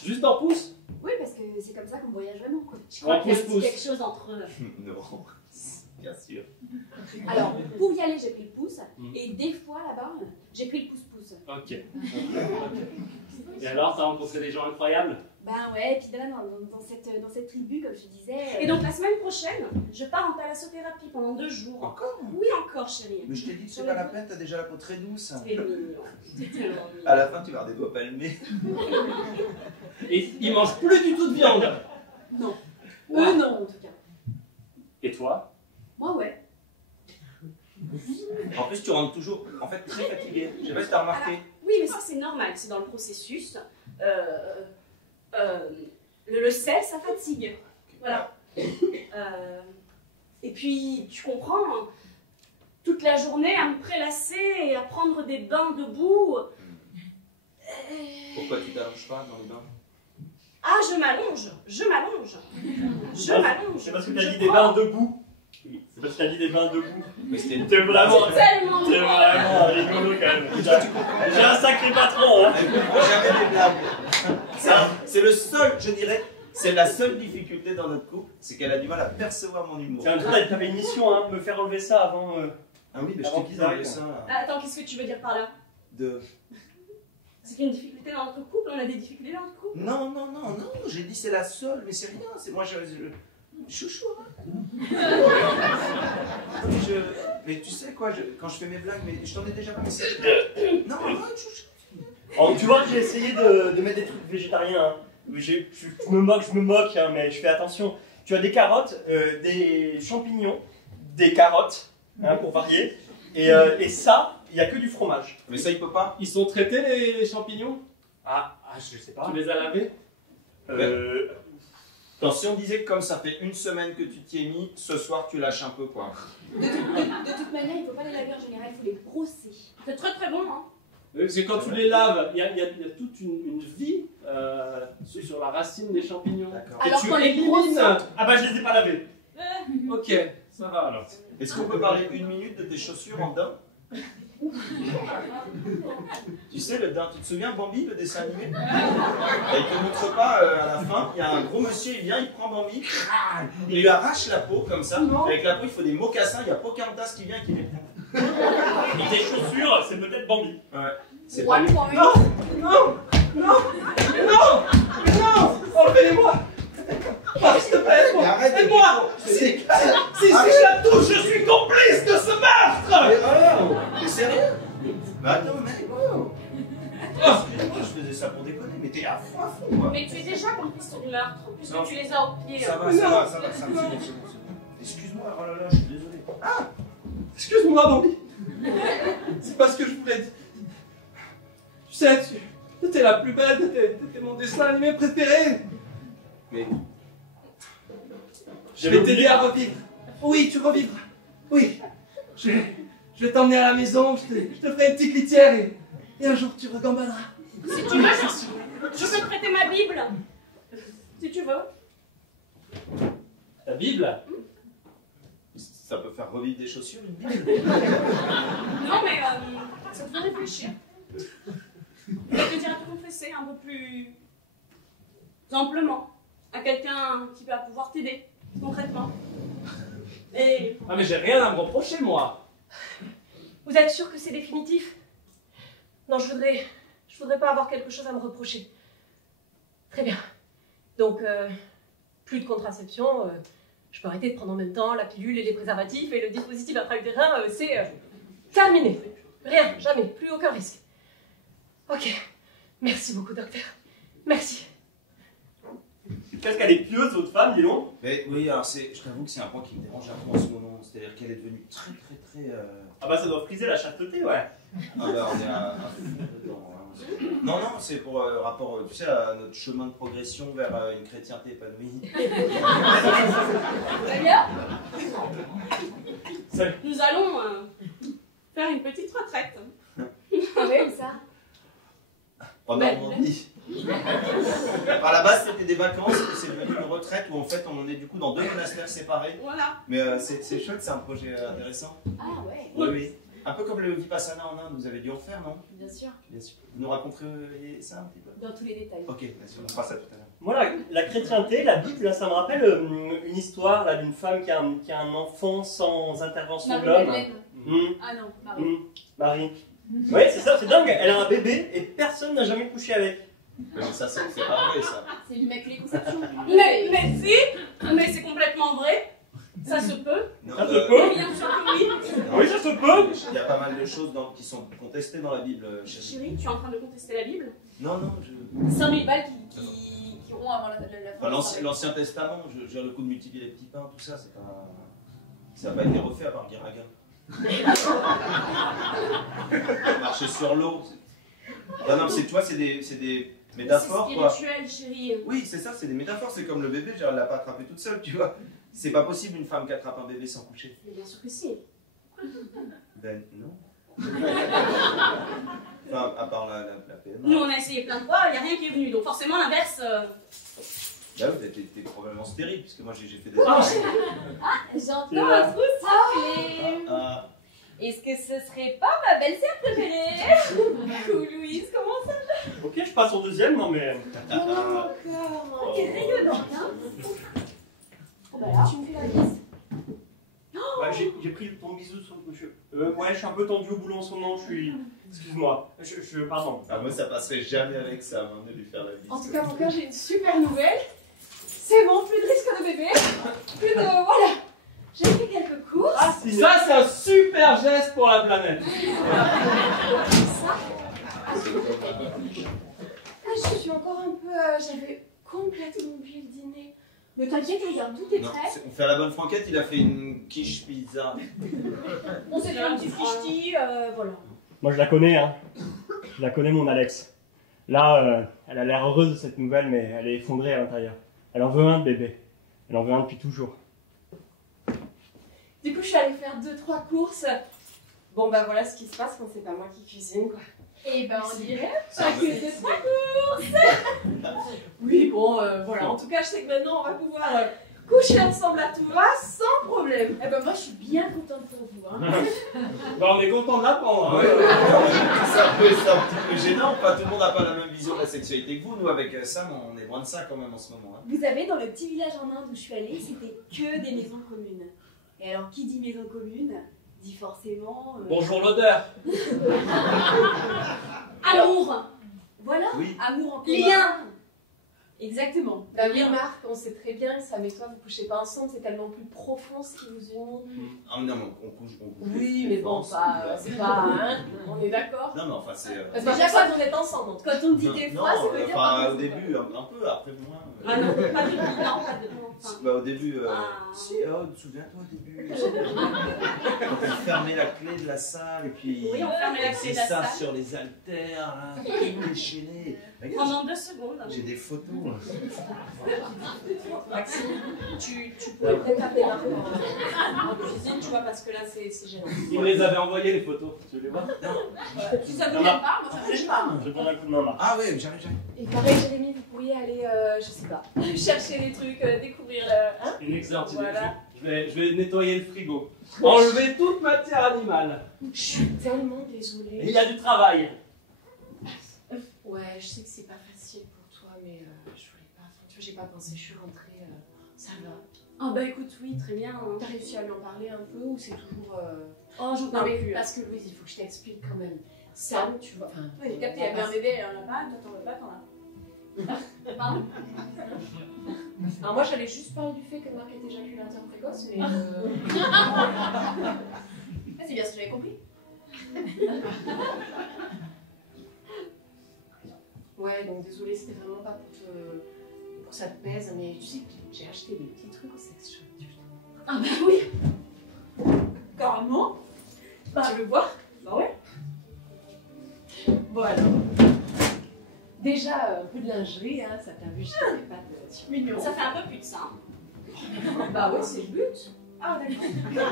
juste en pouce? Oui, parce que c'est comme ça qu'on voyage vraiment, quoi. Je crois En qu'il y a un petit pouce-pouce. quelque chose entre eux. Non, bien sûr. Alors, pour y aller, j'ai pris le pouce, Mhm. et des fois, là-bas, j'ai pris le pouce-pouce. Ok. Et alors, t'as rencontré des gens incroyables? Ben ouais, et puis là, dans cette tribu, comme je te disais... Et donc la semaine prochaine, je pars en thalassothérapie pendant 2 jours. Encore? Oui, encore, chérie. Mais je t'ai dit que c'est pas la peine, t'as déjà la peau très douce. C'est mignon. C'est tellement mignon. À la fin, tu vas avoir des doigts palmés. Et ils mangent plus du tout de viande. Non. Eux, non, en tout cas. Et toi? Moi, ouais. En plus, tu rentres toujours, en fait, très fatigué. Je sais pas si t'as remarqué. Oui, mais ça c'est normal, c'est dans le processus. Le sel, ça fatigue. Voilà. Et puis, tu comprends, hein, toute la journée à me prélasser et à prendre des bains debout. Pourquoi tu t'allonges pas dans les bains? Ah, je m'allonge. C'est parce que t'as dit Je des prends. bains debout. C'est parce que t'as dit des bains debout. Mais c'était T'es vraiment Tellement rigolo quand même. J'ai un sacré patron, hein. Elle comprend jamais des blagues. C'est le seul, je dirais, c'est la seule difficulté dans notre couple, c'est qu'elle a du mal à percevoir mon humour. Tiens, t'avais une mission, hein, me faire enlever ça avant. Ah oui, mais je Avant t'ai dit qu'ils d'enlever arrivent. ça là. Ah, attends, qu'est-ce que tu veux dire par là? C'est qu'il y a une difficulté dans notre couple? On a des difficultés dans notre couple? Non, j'ai dit c'est la seule, mais c'est rien, c'est moi chouchou. Hein. Mais tu sais quoi, quand je fais mes blagues, mais je t'en ai déjà pas, mais c'est... Non, chouchou. Oh, tu vois que j'ai essayé de mettre des trucs végétariens. Hein. Je me moque, hein, mais je fais attention. Tu as des carottes, des champignons, des carottes, hein, pour varier, et ça, il n'y a que du fromage. Mais ça, il peut pas. Ils sont traités les champignons? Ah, je sais pas. Tu les as lavés? Alors, si on disait que comme ça fait une semaine que tu t'y es mis, ce soir tu lâches un peu quoi. De toute manière, il ne faut pas les laver en général, il faut les brosser. C'est très très bon, hein? Parce que quand tu les laves, il y a toute une vie sur la racine des champignons. D'accord. Et Alors tu qu'on les élimines. Ah bah je les ai pas lavés. Ok, ça va alors. Est-ce qu'on peut parler une minute de tes chaussures en daim? Tu sais, le daim, tu te souviens Bambi, le dessin animé? Et il te montre pas à la fin, il y a un gros monsieur, il vient, il prend Bambi, il lui arrache la peau comme ça. Avec la peau, il faut des mocassins, il y a Pocahontas qui vient et qui les prend. Et tes chaussures, c'est peut-être Bambi. Ouais. C'est One pas point. Non, enlevez-moi. Oh, s'il te plaît, Mais arrête, aide-moi. c'est Si je la touche, je suis complice de ce meurtre. Mais sérieux? Mais attends, mec, wow. Excuse-moi, je faisais ça pour déconner, mais t'es à fond, quoi. Mais tu es déjà complice de meurtre, puisque Non. tu les as au pied. Ça va, ça va, ça va, c'est bon. Excuse-moi, oh là là, je suis désolé. Ah, excuse-moi, Bambi. C'est pas ce que je voulais dire. Tu sais, tu étais la plus belle, t'étais mon dessin animé préféré. Mais Je vais t'aider à revivre. Oui, tu revivras. Oui. Je vais t'emmener à la maison, je te ferai une petite litière et un jour tu regamballeras. Si tu veux, je peux te prêter ma Bible. Si tu veux. Ta Bible? ça peut faire revivre des chaussures, une Bible. Non, mais ça te fait réfléchir. Je vais te dire à te confesser un peu plus amplement à quelqu'un qui va pouvoir t'aider concrètement. Et Ah mais j'ai rien à me reprocher, moi. Vous êtes sûr que c'est définitif? Non, je voudrais pas avoir quelque chose à me reprocher. Très bien. Donc, plus de contraception. Je peux arrêter de prendre en même temps la pilule et les préservatifs et le dispositif intra-utérin. C'est terminé. Rien, jamais, plus aucun risque. Ok. Merci beaucoup, docteur. Merci. Qu'est-ce qu'elle est pieuse, votre femme, dis donc? Mais oui, alors je t'avoue que c'est un point qui me dérange un peu en ce moment. C'est-à-dire qu'elle est devenue très. Ah bah ça doit friser la chasteté, ouais. Ah bah on est à fond dedans. Hein. Non, c'est pour rapport, tu sais, à notre chemin de progression vers une chrétienté épanouie. très bien. Nous allons faire une petite retraite. Ah ouais, où ça? En Normandie. À la base, c'était des vacances, et c'est devenu une retraite où en fait on en est du coup dans 2 monastères séparés. Voilà. Mais c'est chouette, c'est un projet intéressant. Ah ouais. Oui. Un peu comme le Vipassana en Inde, vous avez dû en faire, non? Bien sûr. Bien sûr. Vous nous raconterez ça un petit peu? Dans tous les détails. Ok, on fera ça tout à l'heure. Voilà, la chrétienté, la Bible, là, ça me rappelle une histoire là, d'une femme qui a un enfant sans intervention de l'homme. Ah non, Marie. Marie. Oui, c'est ça, c'est dingue. Elle a un bébé et personne n'a jamais couché avec. Mais ça, c'est pas vrai, ça. C'est l'immaculée conception. Mais si, mais c'est complètement vrai. Ça se peut. Non, Ça se peut. Bien sûr que oui. Oui, ça se peut. Il y a pas mal de choses qui sont contestées dans la Bible, chérie. Chérie, tu es en train de contester la Bible? Non, 5000 balles qui auront avant la fin. Enfin, l'Ancien Testament, je veux dire, le coup de multiplier les petits pains, tout ça, c'est pas. Ça n'a pas été refait à part Guéraguin. Marcher sur l'eau. Non, c'est toi, c'est des métaphores, c'est quoi. spirituel, chérie. Oui, c'est ça, c'est des métaphores. C'est comme le bébé, elle l'a pas attrapé toute seule, tu vois. C'est pas possible une femme qui attrape un bébé sans coucher. Mais bien sûr que si. Ben non. Enfin, à part la PMA. Nous, on a essayé plein de fois, il n'y a rien qui est venu. Donc forcément, l'inverse... Bah oui, t'es probablement stérile, puisque moi j'ai fait des... J'entends un trou siffler. Ah. Est-ce que ce serait pas ma belle-sœur préférée? Ou Louise, comment ça? Ok, je passe au deuxième, non mais. Encore. T'es rayonnante, hein? Oh bah là, tu me fais la bise. Ouais, j'ai pris ton bisou sur le monsieur. Ouais, je suis un peu tendu au boulot en ce moment, je suis. Excuse-moi. Pardon. Ah, moi ça passerait jamais avec ça, hein, de lui faire la bise. En tout cas, mon cœur, j'ai une super nouvelle. C'est bon, plus de risque de bébé. Plus de... Voilà. J'ai fait quelques courses. Ah, si. Ça, c'est un super geste pour la planète. Je suis encore un peu... J'avais complètement oublié le dîner. Ne t'inquiète, regarde, tout est Non, prêt. on fait à la bonne franquette, il a fait une quiche pizza. On s'est fait un petit fichti, voilà. Moi, je la connais, hein. Je la connais, mon Alex. Là, elle a l'air heureuse de cette nouvelle, mais elle est effondrée à l'intérieur. Elle en veut un, bébé. Elle en veut un depuis toujours. Du coup, je suis allée faire 2-3 courses. Bon, bah voilà ce qui se passe quand c'est pas moi qui cuisine, quoi. Et ben on dirait Ça pas me- que de 3 courses. Oui, bon, voilà. En tout cas, je sais que maintenant, on va pouvoir coucher ensemble à tout va, sans problème. Eh ben moi je suis bien contente pour vous, hein. Bah, on est content de l'apprendre. Ouais, c'est un petit peu gênant, pas tout le monde n'a pas la même vision de la sexualité que vous. Nous, avec Sam, on est loin de ça quand même en ce moment. Hein. Vous savez, dans le petit village en Inde où je suis allée, c'était que des maisons communes. Et alors, qui dit maison commune, dit forcément... Bonjour l'odeur. Amour. Voilà, Oui. amour en commun. Lien. Exactement. Bah oui, Marc, on sait très bien que Sam et toi, vous couchez pas ensemble, c'est tellement plus profond ce qui vous unit. Ah non, mais on couche. Oui, mais bon, c'est pas, hein, on est d'accord. Non, mais enfin, c'est. Parce que déjà, quand on est ensemble, quand on dit des fois, ça veut dire. Enfin, au début, un peu, après moins. Ah non, pas du tout, non, pas de tout. Bah, au début, si, souviens-toi au début. Quand on fermait la clé de la salle et puis. Oui, on fermait la clé de la salle. sur les haltères, là, déchaîné. Pendant 2 secondes. J'ai des photos. Maxime, tu pourrais peut-être appeler Marc en cuisine, tu vois, parce que là, c'est gênant. Il me les avait envoyées les photos, tu veux les voir? Si ça vous gêne pas, moi ça me gêne pas. Je donne un coup de main, Marc. Ah ouais, j'arrive. Et pareil, Jérémy, vous pourriez aller, je sais pas, chercher des trucs, découvrir. Hein? Une excellente idée. Voilà. Je vais nettoyer le frigo. Enlever toute matière animale. Je suis tellement désolée. Et il y a du travail. Ouais, je sais que c'est pas facile pour toi, mais je voulais pas. Enfin, tu vois, j'ai pas pensé, je suis rentrée. Ça va. Ah bah écoute, oui, très bien. T'as réussi à lui en parler un peu ou c'est toujours. Oh, je vous Non, parle mais plus. parce que Louise, il faut que je t'explique quand même. Sam, tu vois. Enfin, Oui, j'ai capté, il y avait un bébé, elle en a pas, toi t'en veux pas, t'en as. Pardon? Alors moi, j'allais juste parler du fait que Marc est éjaculateur précoce, mais. Ah, c'est bien ce que j'avais compris. Ouais, donc désolée, c'était vraiment pas pour que ça te pèse, mais tu sais que j'ai acheté des petits trucs au sex shop. Ah bah oui. Carrément. Bah, Tu veux voir? bah ouais. Bon alors. Déjà, un peu de lingerie, hein, ça t'a vu, je t'avais pas de mignon. Ça fait un peu plus de ça. Hein. Bah ouais, c'est le but. Ah d'accord.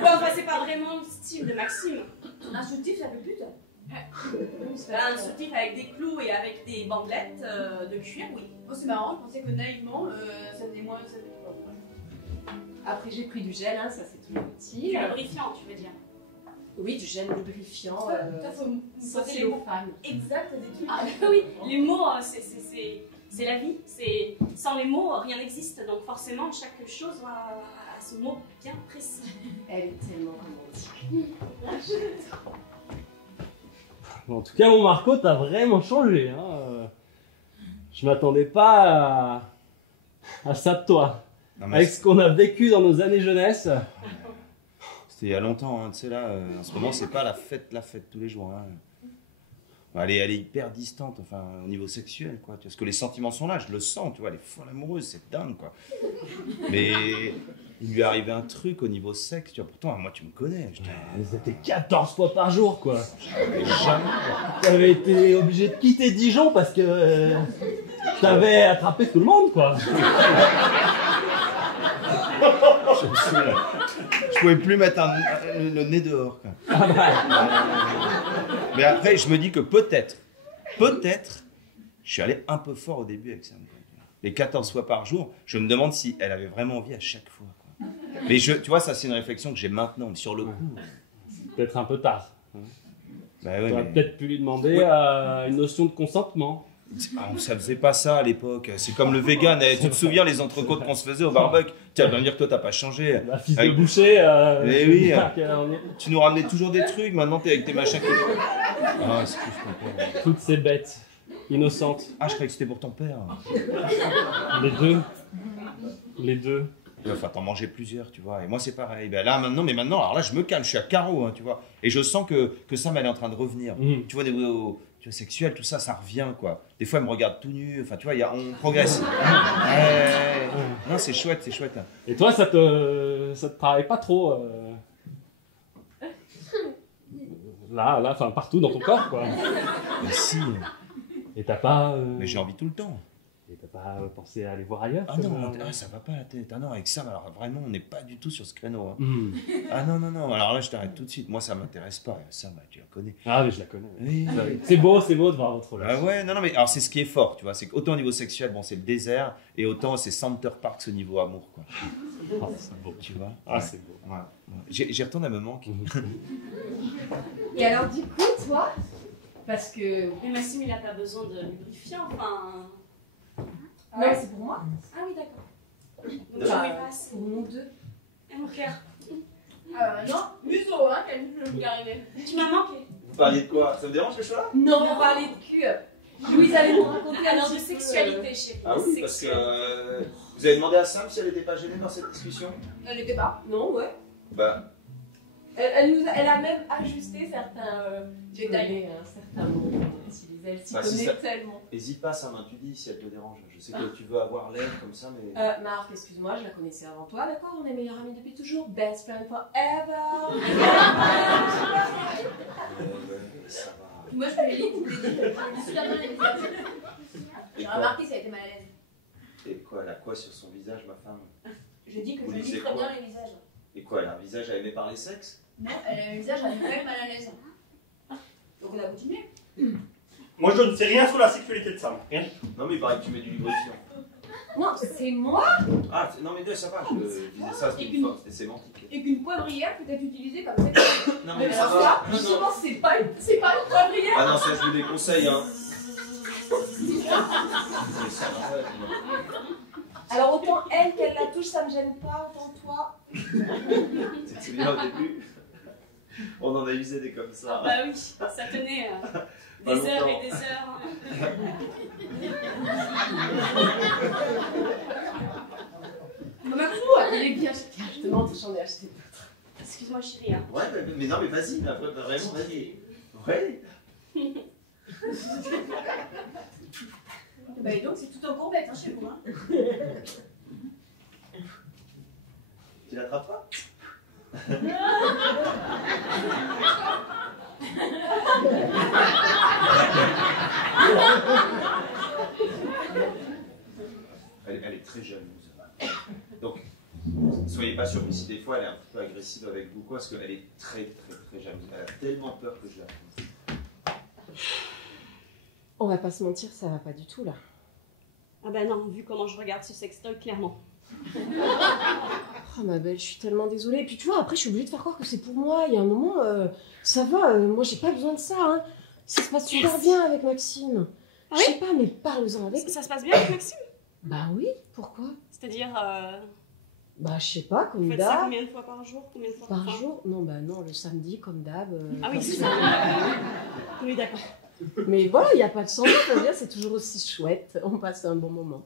Bon, enfin, c'est pas vraiment le style de Maxime. Un soutif, ça fait plus de. Un soutif avec des clous et avec des bandelettes de cuir, oui. Oh, c'est marrant, je pensais que naïvement, ça venait moins. Après, j'ai pris du gel, hein, ça c'est tout Du utile. lubrifiant, tu veux dire. Oui, du gel lubrifiant. Toi, faut me Ça, poser c'est les aux mots femmes. exacts des trucs. Ah oui, les mots, c'est la vie. Sans les mots, rien n'existe. Donc forcément, chaque chose a ce mot bien précis. Elle est tellement romantique. En tout cas, mon Marco, t'as vraiment changé. Hein. Je m'attendais pas à ça de toi. Non, mais Avec ce qu'on a vécu dans nos années jeunesse. c'était il y a longtemps, hein, tu sais, là, en ce moment, c'est pas la fête tous les jours. Hein. Elle est hyper distante, enfin, au niveau sexuel, quoi. Parce que les sentiments sont là, je le sens, tu vois, elle est folle amoureuse, c'est dingue, quoi. Mais il lui est arrivé un truc au niveau sexe, tu vois, pourtant, moi, tu me connais. C'était 14 fois par jour, quoi. Jamais. T'avais été obligé de quitter Dijon parce que t'avais attrapé tout le monde, quoi. Je pouvais plus mettre le nez dehors, quoi. Mais après, je me dis que peut-être, je suis allé un peu fort au début avec ça. Les 14 fois par jour, je me demande si elle avait vraiment envie à chaque fois, quoi. Mais tu vois, ça c'est une réflexion que j'ai maintenant, mais sur le coup. Peut-être un peu tard. Bah ouais, T'aurais mais peut-être pu lui demander une notion de consentement. ça faisait pas ça à l'époque. C'est comme le vegan. Tu te souviens les entrecôtes qu'on se faisait au barbecue? Tiens, vas me dire que toi t'as pas changé. La fille de Avec- boucher. Eh oui. on est- Tu nous ramenais toujours des trucs. Maintenant t'es avec tes machins. Ah, c'est plus ton père. Toutes ces bêtes innocentes. Ah, je croyais que c'était pour ton père. Les deux. Les deux. Enfin, t'en mangeais plusieurs, tu vois. Et moi, c'est pareil. Ben là, maintenant, alors là, je me calme, je suis à carreau, hein, tu vois. Et je sens que Sam, elle est en train de revenir. Mhm. Tu vois, tu vois, sexuel, tout ça, ça revient, quoi. Des fois, elle me regarde tout nu. Enfin, tu vois, on progresse. Ouais. Non, c'est chouette, là. Et toi, ça te travaille pas trop là, enfin partout dans ton corps, quoi. Mais si, Et t'as pas. mais j'ai envie tout le temps. Et t'as pas pensé à aller voir ailleurs Ah comme, non, ça va pas la tête. Ah non, avec Sam, alors vraiment, on n'est pas du tout sur ce créneau. Hein. Hmm. Ah non. Alors là, je t'arrête tout de suite. Moi, ça m'intéresse pas. Sam, tu la connais. Ah, mais je la connais. Oui. C'est beau de voir votre Ah relation. ouais, non, mais alors c'est ce qui est fort, tu vois. C'est qu'autant au niveau sexuel, bon, c'est le désert, et autant c'est Center Parks au niveau amour, quoi. Ah, c'est beau. Tu vois. Ah, c'est beau. Ouais. J'y retourne, elle me manque. Et alors, du coup, toi, parce que. Mais Maxime, il a pas besoin de lubrifiant, enfin. Non, c'est pour moi. Ah oui, d'accord. Donc tu Bah, lui passes. Pour nous deux. Eh, mon cœur. Non, museau, hein, quel museau qui est arrivé. Tu m'as manqué. Vous parliez de quoi? Ça vous dérange que je sois là? Non, on parlait de cul. Louise allait nous raconter Alors, un de petit peu, sexualité, chérie. Ah oui, parce que vous avez demandé à Sam si elle n'était pas gênée dans cette discussion? Elle n'était pas. Non, ouais. Bah, Elle a même ajusté certains Détails. certains mots qu'elle utilisait. Elle s'y Bah, si connaît ça- tellement. hésite pas, Sam, hein, tu dis si elle te dérange. Je sais que tu veux avoir l'air comme ça, mais. Marc, excuse-moi, je la connaissais avant toi, d'accord? On est meilleurs amis depuis toujours. Best friend forever. Ça va. Moi, je me l'ai dit, je vous l'ai dit. Je me dis super bien les visages. Et J'ai quoi? remarqué si elle était mal à l'aise. Et quoi, elle a quoi sur son visage, ma femme? Je dis que Vous je lisez lis très quoi? bien les visages. Et quoi, elle a un visage à aimer parler sexe? Non, elle a un visage à quand même mal à l'aise. Donc on a continué. Moi, je ne sais rien sur la sexualité de Sam. Rien. Non, mais il paraît que tu mets du lubrifiant. Non, c'est moi. Ah, non, mais ça va, je disais ça, c'était une fois, c'était sémantique. Et qu'une poivrière peut être utilisée comme ça. Non, Mais mais ça alors va. ça, Non, non. justement, c'est pas une poivrière. Ah non, ça, je vous déconseille, hein. Mais ça va, non. Alors autant elle qu'elle la touche, ça me gêne pas, autant toi. Tu te souviens au début? On en a usé des comme ça. Ah bah oui, ça tenait Pas des heures longtemps. et des heures. Elle est bien. Je te montre, j'en ai acheté d'autres. Excuse-moi, chérie. Hein. Ouais, mais non, mais vas-y, mais après, vraiment, vas-y. Ouais. Bah et donc c'est tout en courbette hein, chez vous. Hein. Tu l'attrapes pas? Elle est très jalouse. Donc, soyez pas surpris si des fois elle est un petit peu agressive avec vous, quoi, parce qu'elle est très jalouse. Elle a tellement peur que je la trompe. On va pas se mentir, ça va pas du tout là. Ah bah non, vu comment je regarde ce sextoy, clairement. Oh ma belle, je suis tellement désolée. Et puis tu vois, après je suis obligée de faire croire que c'est pour moi. Il y a un moment, ça va, moi j'ai pas besoin de ça. Hein. Ça se passe super bien avec Maxime. Ah Je oui sais pas, mais parle-en avec. Ça se passe bien avec Maxime? Bah oui, pourquoi? C'est-à-dire, Bah je sais pas, vous comme faites ça d'hab. combien de fois par jour? Combien de fois Par enfin, jour? Non, bah non, le samedi, comme d'hab. Ah oui, c'est ça. Oui, d'accord. Mais voilà, il n'y a pas de sans doute, je veux dire, c'est toujours aussi chouette. On passe un bon moment.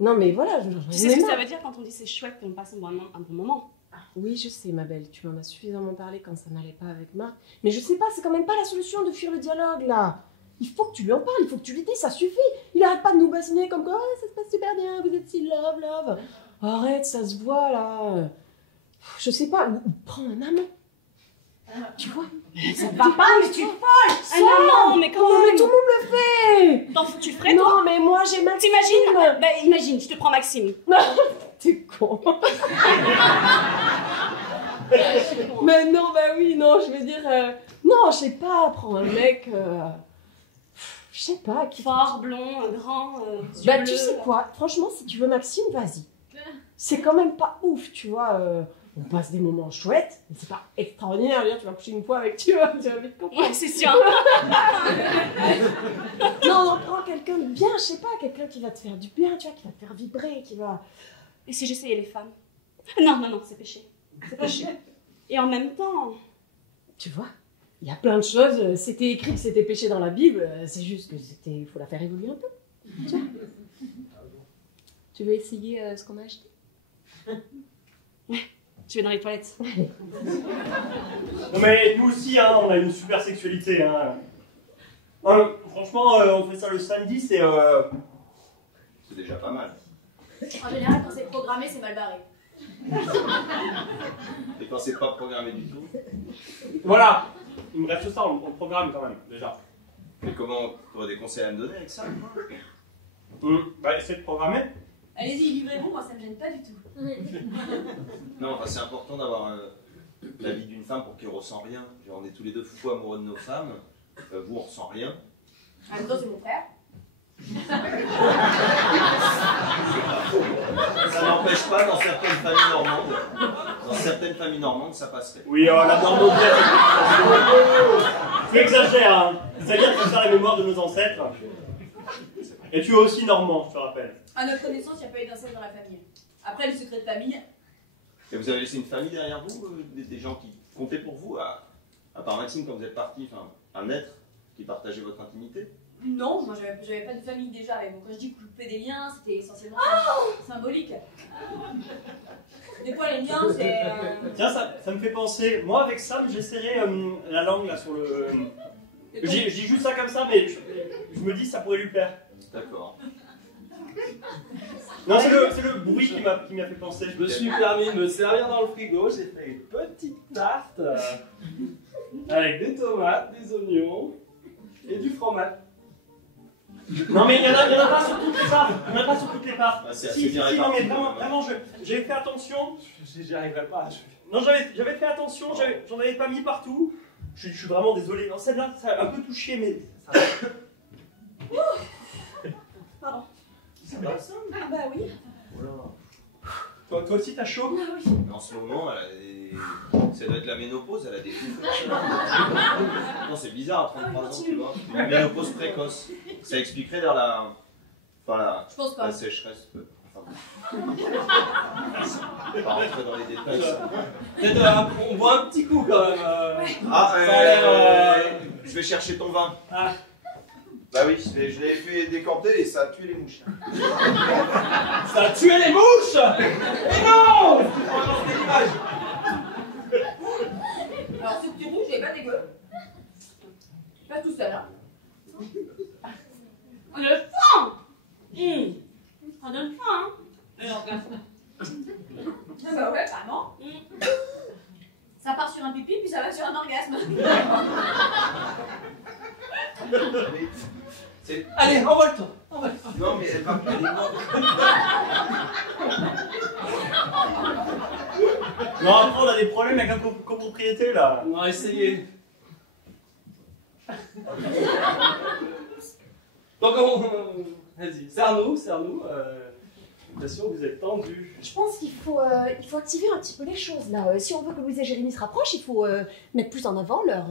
Non, mais voilà, Tu j'en sais ai ce que ça marre. veut dire quand on dit c'est chouette qu'on passe un bon moment? Oui, je sais, ma belle, tu m'en as suffisamment parlé quand ça n'allait pas avec Marc. Mais je sais pas, c'est quand même pas la solution de fuir le dialogue, là. Il faut que tu lui en parles, il faut que tu lui dises, ça suffit. Il arrête pas de nous bassiner comme quoi, ah, ça se passe super bien, vous êtes si love. Arrête, ça se voit, là. Je sais pas, ou prends un amant. Tu vois? Ça va pas, mais tu es folle! Ça Ah non, mais quand Oh, mais même! tout le monde le fait. Tu le ferais, toi? Non, mais moi, j'ai Maxime. T'imagines? Bah imagine, je te prends Maxime. T'es con. Mais non, bah oui, non, je veux dire... non, je sais pas, prends un mec... je sais pas, qui... Fort, blond, grand, Bah bleu. tu sais quoi, franchement, si tu veux Maxime, vas-y. C'est quand même pas ouf, tu vois. On passe des moments chouettes, mais c'est pas extraordinaire. Je veux dire, tu vas coucher une fois avec, tu vas vite comprendre. Ouais, c'est sûr. Non, prends quelqu'un de bien, je sais pas, quelqu'un qui va te faire du bien, tu vois, qui va te faire vibrer, qui va... Et si j'essayais les femmes? Non, c'est péché. C'est péché. Et en même temps... Tu vois, il y a plein de choses, c'était écrit que c'était péché dans la Bible, c'est juste que c'était... faut la faire évoluer un peu. Tu vois. Tu veux essayer ce qu'on a acheté? Tu vais dans les toilettes. Non mais nous aussi, hein, on a une super sexualité. Hein. Franchement, on fait ça le samedi, c'est déjà pas mal. En général, quand c'est programmé, c'est mal barré. Et quand c'est pas programmé du tout. Voilà, il me reste ça, on le programme quand même, déjà. Mais comment, tu aurais des conseils à me donner avec ça? Bah, essaie de programmer. Allez-y, livrez-vous, moi ça me gêne pas du tout. Non, enfin, c'est important d'avoir l'avis d'une femme pour qu'elle ressent rien. Genre, on est tous les deux fous amoureux de nos femmes. Vous, on ressent rien. En même temps, c'est mon frère. Ça n'empêche pas dans certaines familles normandes. Dans certaines familles normandes, ça passerait. Oui, la normandie, tu exagères, hein. C'est-à-dire que c'est ça la mémoire de nos ancêtres. Et tu es aussi normand, je te rappelle. À notre connaissance, il n'y a pas eu d'inceste dans la famille. Après, le secret de famille. Et vous avez laissé une famille derrière vous, des gens qui comptaient pour vous, à part Maxime quand vous êtes parti, enfin, un être qui partageait votre intimité? Non, moi j'avais pas de famille déjà. Et bon, quand je dis couper des liens, c'était essentiellement symbolique. Des fois, les liens, c'est. Tiens, ça me fait penser. Moi, avec Sam, j'ai serré la langue là sur le. Je dis juste ça comme ça, mais je me dis ça pourrait lui plaire. D'accord. Non, c'est le bruit qui m'a fait penser. Je me suis permis de me servir dans le frigo, j'ai fait une petite tarte avec des tomates, des oignons et du fromage. Non, mais il y en a pas sur toutes les parts. Il y en a pas sur toutes les parts. Ah, c'est Si, assez bien non, mais réparti. vraiment, j'avais fait attention. J'y arriverai pas. Non, j'avais fait attention, j'en avais pas mis partout. Je suis vraiment désolé. Non, celle-là, ça a un peu touché, mais. Ça va. Pardon. Ça va, ça Ah bah oui. Toi aussi, t'as chaud? Ah oui. Mais en ce moment, elle a des... ça doit être la ménopause, elle a des... Non, c'est bizarre à 33 ans, tu vois. Une ménopause précoce. Ça expliquerait dans la... Enfin, Je pense pas. la sécheresse. Enfin, bon. On va rentrer dans les détails. Ça. Peut-être on boit un petit coup quand même. Ah, Ça je vais chercher ton vin. Ah. Bah oui, je l'ai fait décanter et ça a tué les mouches. Ça a tué les mouches. Mais non. Alors, ce petit rouge, il est pas dégueu. Pas tout seul, hein. On a faim. Ça donne faim, hein. Ah bah ouais, carrément. Ça part sur un pipi, puis ça va sur un orgasme. Allez, envole-toi. Non, mais elle va pas. Non, après, on a des problèmes avec la copropriété là. On va essayer. Donc, vas-y, serre-nous. L'impression que vous êtes tendus. Je pense qu'il faut activer un petit peu les choses là. Si on veut que Louise et Jérémy se rapprochent, il faut mettre plus en avant leurs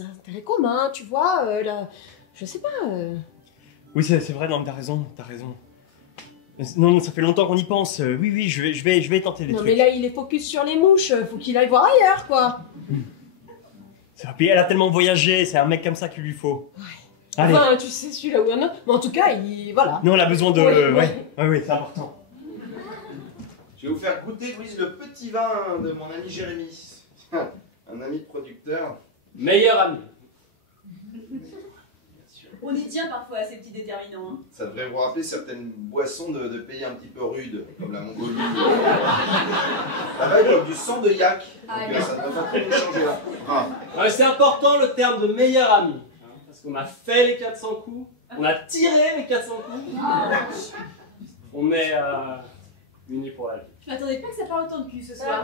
intérêts communs, tu vois. Je sais pas. Oui, c'est vrai, non, mais t'as raison. Non, ça fait longtemps qu'on y pense. Oui, je vais tenter des Non trucs. mais là il est focus sur les mouches, faut qu'il aille voir ailleurs quoi. Puis elle a tellement voyagé, c'est un mec comme ça qu'il lui faut. Ouais. Allez. Enfin, tu sais celui-là où il y en a. Mais en tout cas, voilà. Non, elle a besoin de... Ouais. c'est important. Je vais vous faire goûter, Louise, le petit vin de mon ami Jérémy. Un ami producteur. Meilleur ami. On y tient parfois à ces petits déterminants. Hein. Ça devrait vous rappeler certaines boissons de pays un petit peu rudes, comme la Mongolie. Ça va être du sang de yak. Ah, Donc, ça ne doit pas trop nous changer là. Ah. Ouais, c'est important le terme de meilleur ami. Hein, parce qu'on a fait les 400 coups, on a tiré les 400 coups. On est unis pour la vie. Je m'attendais pas que ça parle autant de cul ce soir.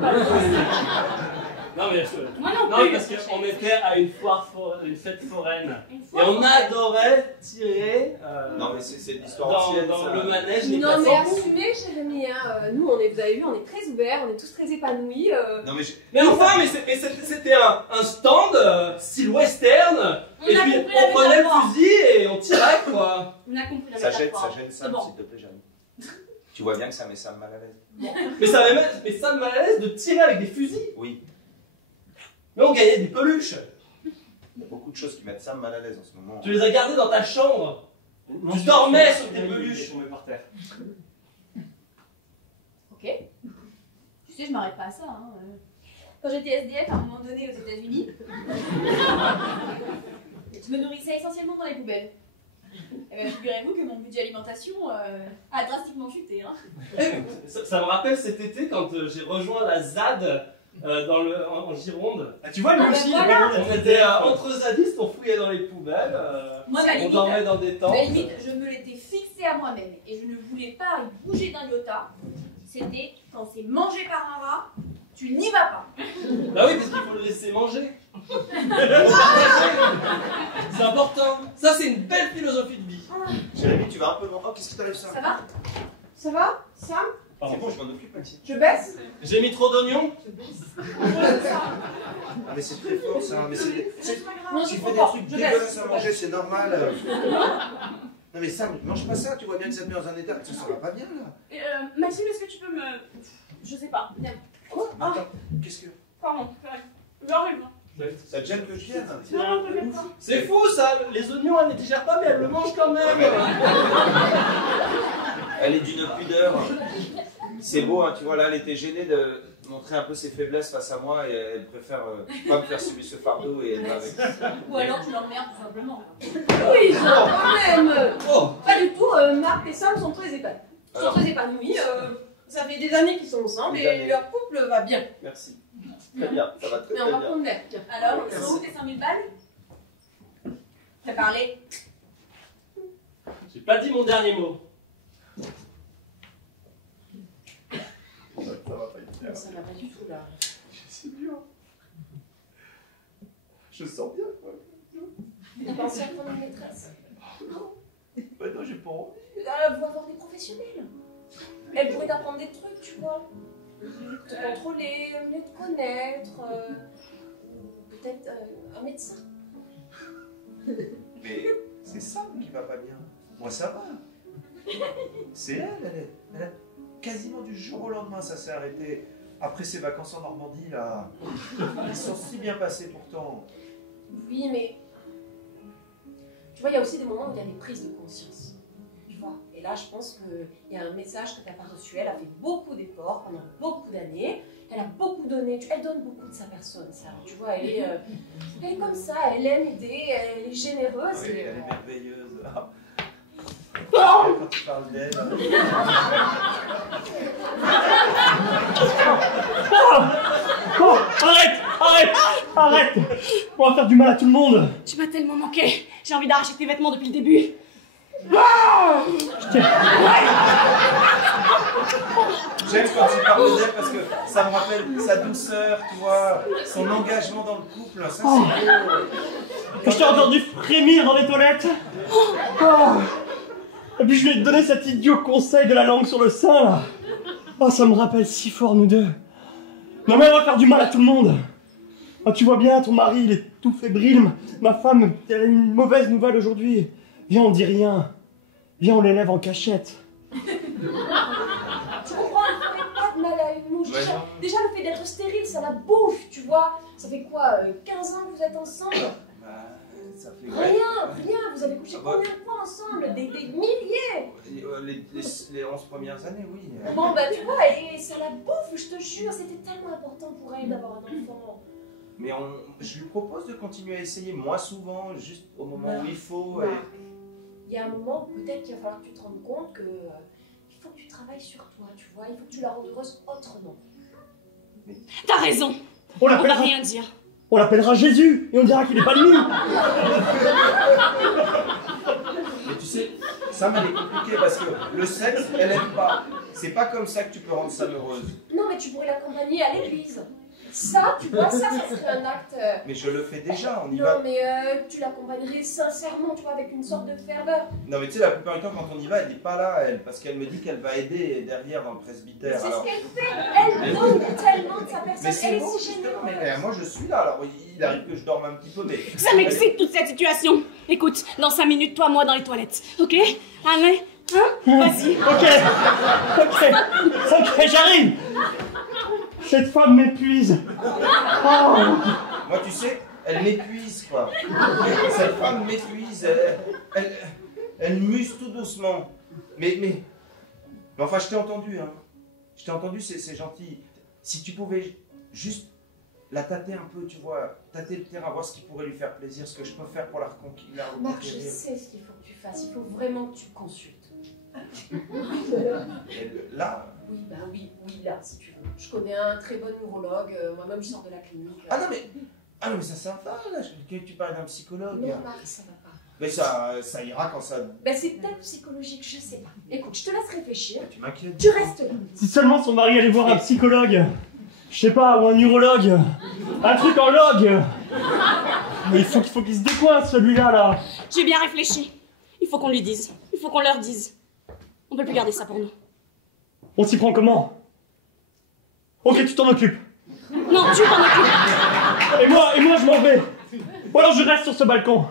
Non mais Moi non non, plus. parce qu'on était à une fête foraine. Une Et fois, on adorait tirer Non, mais c'est de l'histoire dans ancienne. le ça. manège les Non 400 mais coups. assumez Jérémy, hein. Nous vous avez vu, on est très ouverts, on est tous très épanouis. Non, mais Mais enfin, c'était un stand style western. On Et a puis compris la on prenait le métaphore. fusil et on tirait quoi. On a compris la ça métaphore. gêne Sam, C'est bon. s'il te plaît, Jérémy. Tu vois bien que ça met Sam mal à l'aise. Mais ça me mal à l'aise de tirer avec des fusils. Oui, Mais on gagnait des peluches. il y a beaucoup de choses qui mettent Sam mal à l'aise en ce moment. Tu les as gardées dans ta chambre. Non, Tu je- dormais je- sur tes je- peluches. je suis tombé par terre. Ok. Tu sais, je m'arrête pas à ça. Hein. Quand j'étais SDF à un moment donné aux États-Unis, je me nourrissais essentiellement dans les poubelles. Et bien, figurez-vous que mon budget alimentation a drastiquement chuté. Hein. Ça me rappelle cet été quand j'ai rejoint la ZAD en Gironde. Ah, tu vois, lui Ah, ben aussi, voilà. il On était entre zadistes, on fouillait dans les poubelles, Moi, ma on limite, dormait dans des tentes. ma limite, je me l'étais fixée à moi-même et je ne voulais pas y bouger d'un iota. C'était quand c'est mangé par un rat, tu n'y vas pas. Bah oui, parce qu'il faut le laisser manger. C'est important. Ça, c'est une belle philosophie de vie. Jérémy, tu vas un peu loin. Oh, qu'est-ce qui t'arrive, ça? Ça va? Ça va Sam? C'est bon, je m'en occupe, Maxime. Je baisse? J'ai mis trop d'oignons. Ah, mais c'est très fort, ça. Mais c'est... Non, Tu je fais des comprends. trucs Je dégueulasses baisse. à manger, c'est normal. Non, mais Sam, mange pas ça. Tu vois bien que ça te met dans un état. Ça va pas bien, là. Maxime, est-ce que tu peux me... Je sais pas. Viens. Attends, qu'est-ce que... Pardon. J'arrive. Ça Ça te gêne que je vienne? C'est fou ça, les oignons elle ne digère pas mais elle le mange quand même. Elle est d'une pudeur. C'est beau, hein, tu vois, là, elle était gênée de montrer un peu ses faiblesses face à moi et elle préfère pas me faire subir ce fardeau et elle va avec. Ou alors tu l'emmerdes tout simplement. Oui, ça, quand même. Oh. Pas du tout, Marc et Sam sont très épanouis. Très épanouis. Ça fait des années qu'ils sont ensemble et leur couple va bien. Merci. Très bien, ça va très Mais on très va bien. prendre l'air. Tiens. Alors, ils sont où tes 5000 balles? T'as parlé? J'ai pas dit mon dernier mot. Ça va pas être bien. Ça va pas du tout là. C'est dur. Je sens bien, quoi. T'as pensé à prendre une maîtresse? Bah non, j'ai pas envie. Elle va avoir des professionnels. Elle pourrait t'apprendre des trucs, tu vois. Te contrôler, mieux te connaître. Peut-être un médecin. Mais c'est Sam qui va pas bien. Moi, ça va. C'est elle a quasiment du jour au lendemain, ça s'est arrêté. Après ses vacances en Normandie, là. Ils sont si bien passés pourtant. Oui, mais. Tu vois, il y a aussi des moments où il y a des prises de conscience. Tu vois. Et là, je pense qu'il y a un message que tu n'as pas reçu. Elle a fait beaucoup d'efforts pendant beaucoup d'années. Elle a beaucoup donné. Elle donne beaucoup de sa personne, ça. Tu vois, elle est comme ça. Elle aime aider. Elle est généreuse. Oui, et, elle est merveilleuse. Quand tu parles d'elle. Oh, arrête! On va faire du mal à tout le monde. Tu m'as tellement manqué. J'ai envie d'arracher tes vêtements depuis le début. J'aime quand tu parles d'elle parce que ça me rappelle sa douceur, tu vois, son engagement dans le couple. Ça, c'est beau. Je t'ai entendu frémir dans les toilettes. Oh. Et puis je lui ai donné cet idiot conseil de la langue sur le sein, là. Oh, ça me rappelle si fort, nous deux. Non mais on va faire du mal à tout le monde. Oh, tu vois bien, ton mari, il est tout fébrile. Ma femme, elle a une mauvaise nouvelle aujourd'hui. Viens, on dit rien. Viens, on l'élève en cachette. tu comprends, elle ne ferait pas de mal à une mouche. Ouais, Déjà, le fait d'être stérile, ça la bouffe, tu vois. Ça fait quoi, 15 ans que vous êtes ensemble? Bah, ça fait Rien. Vous avez couché Ah bah. combien de fois ensemble? Des milliers. Les 11 premières années, oui. Bon, bah, tu vois, et ça la bouffe, je te jure. C'était tellement important pour elle d'avoir un enfant. Mais je lui propose de continuer à essayer, moins souvent, juste au moment où il faut. Ouais. Il y a un moment, peut-être qu'il va falloir que tu te rendes compte que il faut que tu travailles sur toi, tu vois. Il faut que tu la rendes heureuse autrement. T'as raison. On On va l'appellera, rien dire. on l'appellera Jésus et on dira qu'il est pas le mien. Mais tu sais, Sam, elle est compliquée parce que le sexe, elle aime pas. C'est pas comme ça que tu peux rendre Sam heureuse. Non, mais tu pourrais l'accompagner à l'église. Ça, tu vois, ça serait un acte. Mais je le fais déjà, on y Non, va. mais tu l'accompagnerais sincèrement, tu vois, avec une sorte de ferveur. Non mais tu sais, la plupart du temps quand on y va, elle n'est pas là, elle, parce qu'elle me dit qu'elle va aider derrière dans le presbytère. C'est Alors... ce qu'elle fait. Elle donne tellement de sa personne. Mais c'est Elle est bon, si justement, généreuse. mais moi je suis là, alors il arrive que je dorme un petit peu, mais... Ça m'excite toute cette situation. Écoute, dans 5 minutes, toi, moi dans les toilettes. Ok? Allez, hein? Vas-y. Ok, j'arrive. Cette femme m'épuise. Oh. Moi tu sais, elle m'épuise quoi. Cette femme m'épuise, elle muse tout doucement. Mais enfin je t'ai entendu, hein. Je t'ai entendu, c'est gentil. Si tu pouvais juste la tâter un peu, tu vois, tâter le terrain, voir ce qui pourrait lui faire plaisir, ce que je peux faire pour la reconquérir. Marc, je sais ce qu'il faut que tu fasses. Il faut vraiment que tu consultes. Et là... Oui, bah oui, là, si tu veux. Je connais un très bon neurologue. Moi-même, je sors de la clinique. Ah non mais ça va là, tu parles d'un psychologue. Non, Marc, ça va pas. Mais ça ira quand ça... Ben, c'est peut-être psychologique, je sais pas. Écoute, je te laisse réfléchir. Tu m'inquiètes. Tu restes là. Si seulement son mari allait voir un psychologue. Je sais pas, ou un urologue. Un truc en log. Mais il faut qu'il se décoince celui-là, là. J'ai bien réfléchi. Il faut qu'on lui dise. Il faut qu'on leur dise. On peut plus garder ça pour nous. On s'y prend comment? Ok, tu t'en occupes. Non, tu t'en occupes. Et moi, je m'en vais. Ou alors je reste sur ce balcon.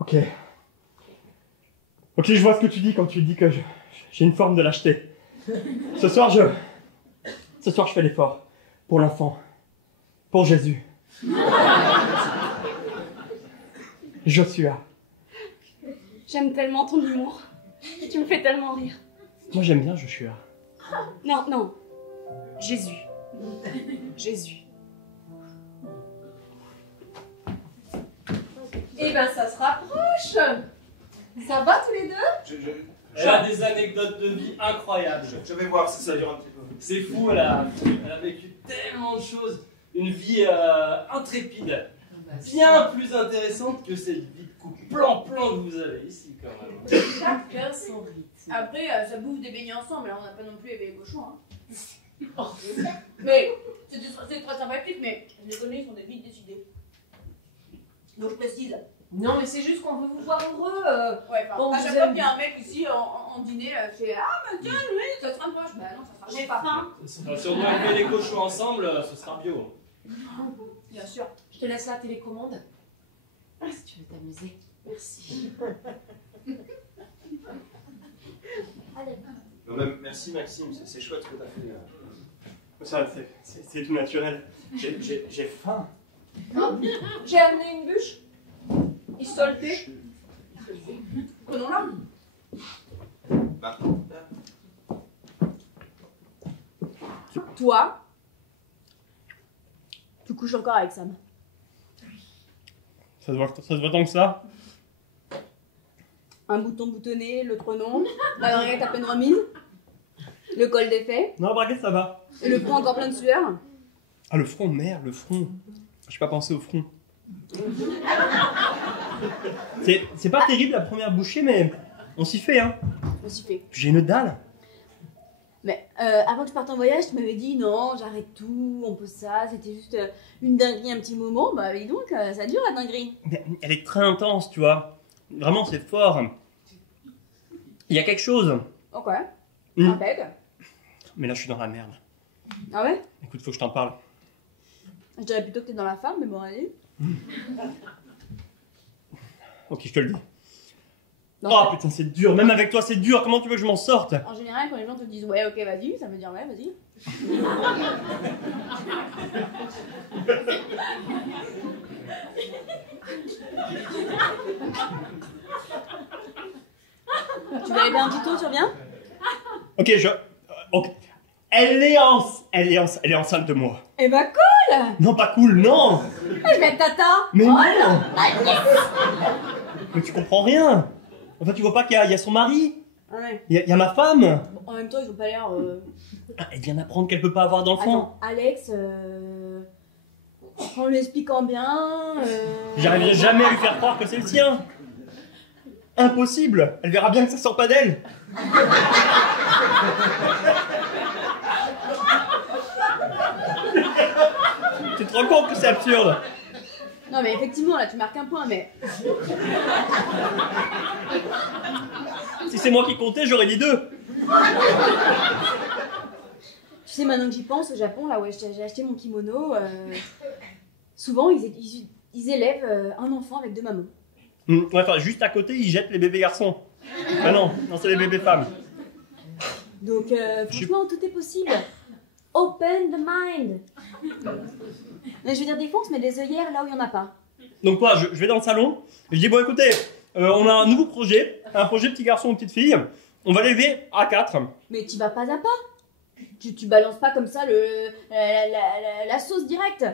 Ok. Ok, je vois ce que tu dis quand tu dis que j'ai une forme de lâcheté. Ce soir, Ce soir, je fais l'effort. Pour l'enfant. Pour Jésus. Joshua. J'aime tellement ton humour. Tu me fais tellement rire. Moi, j'aime bien Joshua. Non, non. Jésus. Jésus. Eh ben, ça se rapproche. Ça va tous les deux? Elle a des anecdotes de vie incroyables. Je vais voir si ça dure un petit peu. C'est fou, elle a vécu tellement de choses. Une vie intrépide. Bien plus intéressante que cette vie de couple plan-plan que vous avez ici, quand même. Chacun son rythme. Après, ça bouffe des beignets ensemble, hein. On n'a pas non plus éveillé les cochons. Hein. Mais c'est très sympathique, mais je les connais, ils sont des vite décidés. Donc je précise. Non, mais c'est juste qu'on veut vous voir heureux. Ouais, on à vous chaque fois aime. qu'il y a un mec ici en dîner, je fais ah, bah tiens, oui, ça se rapproche. Bah non, ça se J'ai rapproche pas. faim. Si on doit élever les cochons ensemble, ce sera bio. Bien sûr. Je te laisse la télécommande. Si tu veux t'amuser. Merci. Non, même, merci Maxime, c'est chouette ce que t'as fait. Ça, c'est tout naturel. J'ai faim. J'ai amené une bûche. Il solté. Prenons-la. Bah, Toi, tu couches encore avec Sam. Ça se voit tant que ça. Un bouton boutonné, l'autre non. La braguette à peine remise. Le col défait. Non, la braguette, ça va. Et le front encore plein de sueur. Ah, le front, merde, le front. J'ai pas pensé au front. C'est pas terrible la première bouchée, mais on s'y fait, hein. On s'y fait. J'ai une dalle. Mais avant que je parte en voyage, tu m'avais dit non, j'arrête tout, on pose ça, c'était juste une dinguerie un petit moment. Bah dis donc, ça dure la dinguerie. Mais elle est très intense, tu vois. Vraiment, c'est fort. Il y a quelque chose. Ok. Mm. Impec. Mais là, je suis dans la merde. Ah ouais? Écoute, faut que je t'en parle. Je dirais plutôt que t'es dans la femme, mais bon, allez. Ok, je te le dis. Non, Oh putain, c'est dur. Même avec toi, c'est dur. Comment tu veux que je m'en sorte? En général, quand les gens te disent ouais, ok, vas-y, ça veut dire ouais, vas-y. Tu veux aller faire un petit tour, tu reviens? Ok, ok. Elle est enceinte de moi. Eh bah cool! Non, pas cool, non. Je vais être tata! Mais Oh non. là. Mais tu comprends rien. Enfin, tu vois pas qu'il y a son mari? Ah ouais. Il y a ma femme. Bon, en même temps, ils ont pas l'air... Ah, elle vient d'apprendre qu'elle peut pas avoir d'enfant. Attends, Alex, en lui expliquant bien... J'arriverai jamais à lui faire croire que c'est le sien. Impossible. Elle verra bien que ça sort pas d'elle. Tu te rends compte que c'est absurde? Non mais effectivement, là tu marques un point, mais... Si c'est moi qui comptais, j'aurais dit 2. Tu sais, maintenant que j'y pense, au Japon, là où j'ai acheté mon kimono, souvent ils élèvent un enfant avec 2 mamans. Ouais, enfin, juste à côté, ils jettent les bébés garçons. Ah non, c'est les bébés femmes. Donc franchement, tout est possible. Open the mind. Mais je veux dire, des fois, on se met des œillères là où il n'y en a pas. Donc toi, je vais dans le salon, et je dis, bon écoutez, on a un nouveau projet, un projet petit garçon ou petite fille, on va l'élever à 4. Mais tu vas pas à pas. Tu balances pas comme ça la sauce directe.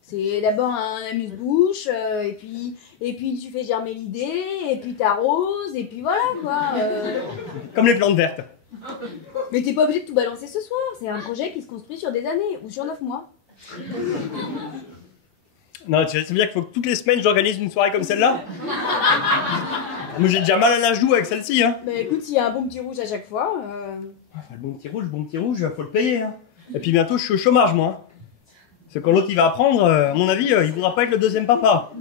C'est d'abord un amuse-bouche, et puis tu fais germer l'idée, et puis t'arroses, et puis voilà quoi. Comme les plantes vertes. Mais t'es pas obligé de tout balancer ce soir, c'est un projet qui se construit sur des années, ou sur 9 mois. Non, tu sais bien qu'il faut que toutes les semaines j'organise une soirée comme celle-là. Moi j'ai déjà mal à la joue avec celle-ci, hein. Bah écoute, s'il y a un bon petit rouge à chaque fois... Enfin, le bon petit rouge, faut le payer, hein. Et puis bientôt je suis au chômage, moi. Hein. Parce que quand l'autre il va apprendre, à mon avis, il voudra pas être le deuxième papa.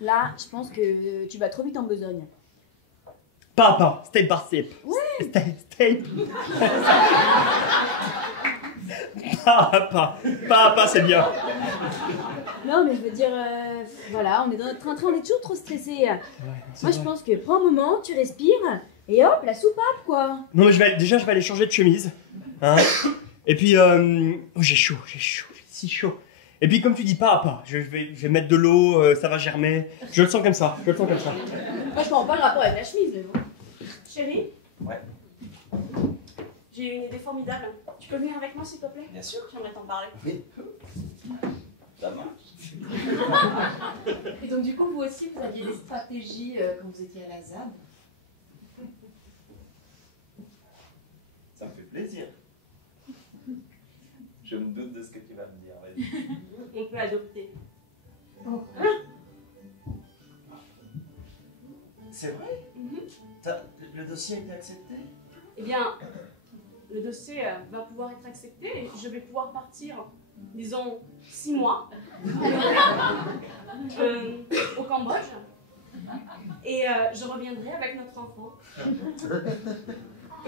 Là, je pense que tu vas trop vite en besogne. Papa, step by step. Ouais. Step. Papa, c'est bien. Non, mais je veux dire, voilà, on est dans notre train-train, on est toujours trop stressé. Moi, je pense que prends un moment, tu respires, et hop, la soupape, quoi. Non, mais je vais aller changer de chemise. Hein? Et puis, oh, j'ai chaud, j'ai si chaud. Et puis, comme tu dis, pas à pas, je vais mettre de l'eau, ça va germer. Je le sens comme ça, Moi, je comprends pas le rapport avec la chemise, mais bon. Chérie? Ouais. J'ai une idée formidable. Tu peux venir avec moi, s'il te plaît? Bien sûr. J'aimerais t'en parler. Oui. Ça marche. Et donc du coup, vous aussi, vous aviez des stratégies quand vous étiez à la ZAD? Ça me fait plaisir. Je me doute de ce que tu vas me dire. Vas-y. On peut adopter. C'est vrai? Le dossier a été accepté? Eh bien, le dossier va pouvoir être accepté et je vais pouvoir partir, disons, 6 mois au Cambodge. Et je reviendrai avec notre enfant.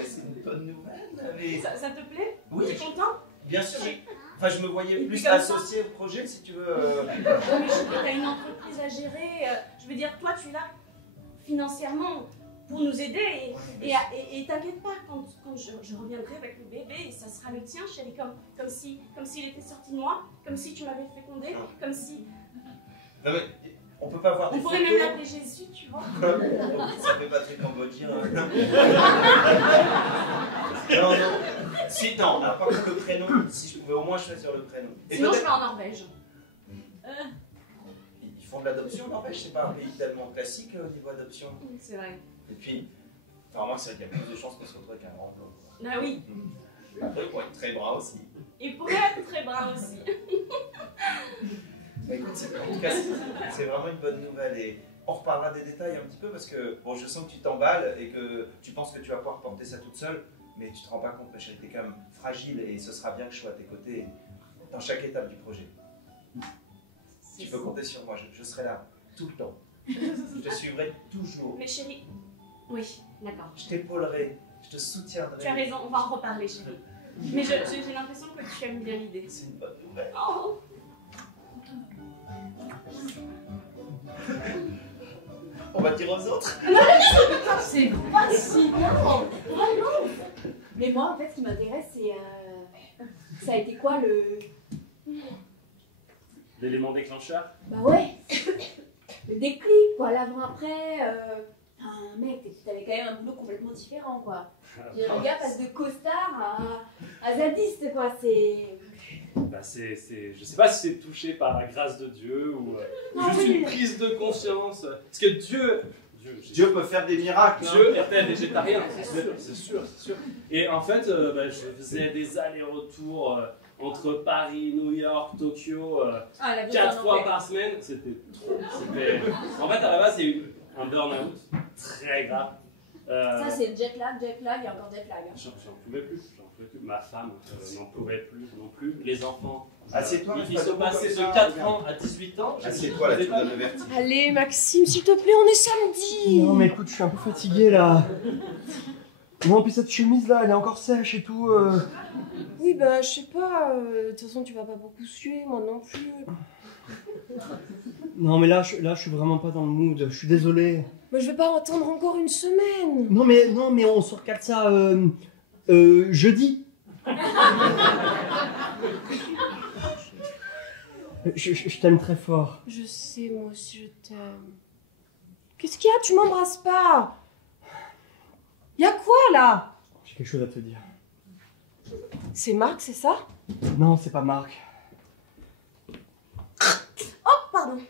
C'est une bonne nouvelle. Mais... Ça te plaît? Oui. Tu es content? Bien sûr. Enfin, je me voyais Et plus puis comme associé au projet, si tu veux. Mais tu as une entreprise à gérer. Je veux dire, toi, tu es là financièrement pour nous aider. Et t'inquiète pas, quand je reviendrai avec le bébé, ça sera le tien, chérie, comme s'il était sorti de moi, comme si tu m'avais fécondé, comme si... Non mais, on peut pas voir des On pourrait photos. même l'appeler Jésus, tu vois. Ça fait pas très cambodgien. Non. Si, non, alors, par contre, le prénom, si je pouvais au moins choisir le prénom. Et Sinon, je peut-être- vais en Norvège. Ils font de l'adoption en Norvège, c'est pas un pays tellement classique au niveau adoption. C'est vrai. Et puis, enfin, moi, c'est vrai qu'il y a plus de chances qu'on se retrouve avec un grand blanc. Ah oui. Après, ils pourraient être très brun aussi. Il pourrait être très brun aussi. Mais écoute, en tout cas, c'est vraiment une bonne nouvelle. Et on reparlera des détails un petit peu parce que, bon, je sens que tu t'emballes et que tu penses que tu vas pouvoir porter ça toute seule, mais tu te rends pas compte, ma chérie, t'es quand même fragile et ce sera bien que je sois à tes côtés dans chaque étape du projet. Tu peux compter sur moi, je serai là tout le temps. Je te suivrai toujours. Mais chérie... Oui, d'accord. Je t'épaulerai, je te soutiendrai. Tu as raison, on va en reparler, chérie. Mais j'ai l'impression que tu aimes bien l'idée. C'est une bonne nouvelle. Oh. On va dire aux autres. C'est fascinant! Vraiment! Mais moi, en fait, ce qui m'intéresse, c'est... ça a été quoi le... L'élément déclencheur? Bah ouais! Le déclic, quoi, l'avant-après... Enfin, mec, t'avais quand même un boulot complètement différent, quoi. Le gars passe de costard à zadiste, quoi, c'est... Bah je sais pas si c'est touché par la grâce de Dieu ou juste une prise de conscience. Parce que Dieu peut faire des miracles. Dieu était végétarien, c'est sûr. Et en fait, je faisais des allers-retours entre Paris, New York, Tokyo, 4 fois par semaine. C'était trop. En fait, à la base, il y a eu un burn-out très grave. Ça, c'est le jet lag, et encore jet lag. J'en pouvais plus. Ma femme n'en pouvait plus non plus. Les enfants. Assieds-toi. Ils sont passés de 4 ans à 18 ans. Assieds-toi là, tu me donnes le vertige. Allez, Maxime, s'il te plaît, on est samedi. Non mais écoute, je suis un peu fatigué là. Bon, puis cette chemise là, elle est encore sèche et tout. Oui, bah, je sais pas. De toute façon, tu vas pas beaucoup suer, moi non plus. Non mais là, je suis vraiment pas dans le mood. Je suis désolé. Mais je vais pas attendre encore une semaine. Non mais on se recale ça jeudi. Je t'aime très fort. Je sais, moi aussi, je t'aime. Qu'est-ce qu'il y a? Tu m'embrasses pas. Y a quoi, là? J'ai quelque chose à te dire. C'est Marc, c'est ça? Non, c'est pas Marc. Oh, pardon.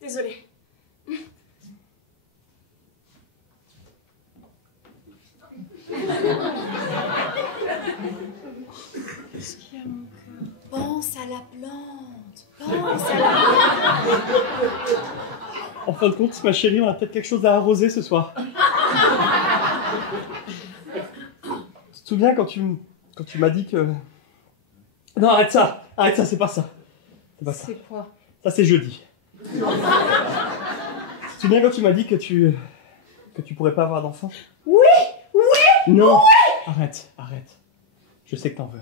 Désolée. Qu'est-ce qu'il y a, mon cœur? Pense à la plante. Pense à la plante. En fin de compte, ma chérie, on a peut-être quelque chose à arroser ce soir. Tu te souviens quand tu m'as dit que... Non, arrête ça, c'est pas ça. C'est pas ça. C'est quoi? Ça, c'est jeudi. Tu te souviens quand tu m'as dit que tu pourrais pas avoir d'enfant? Oui. Non, arrête. Je sais que t'en veux.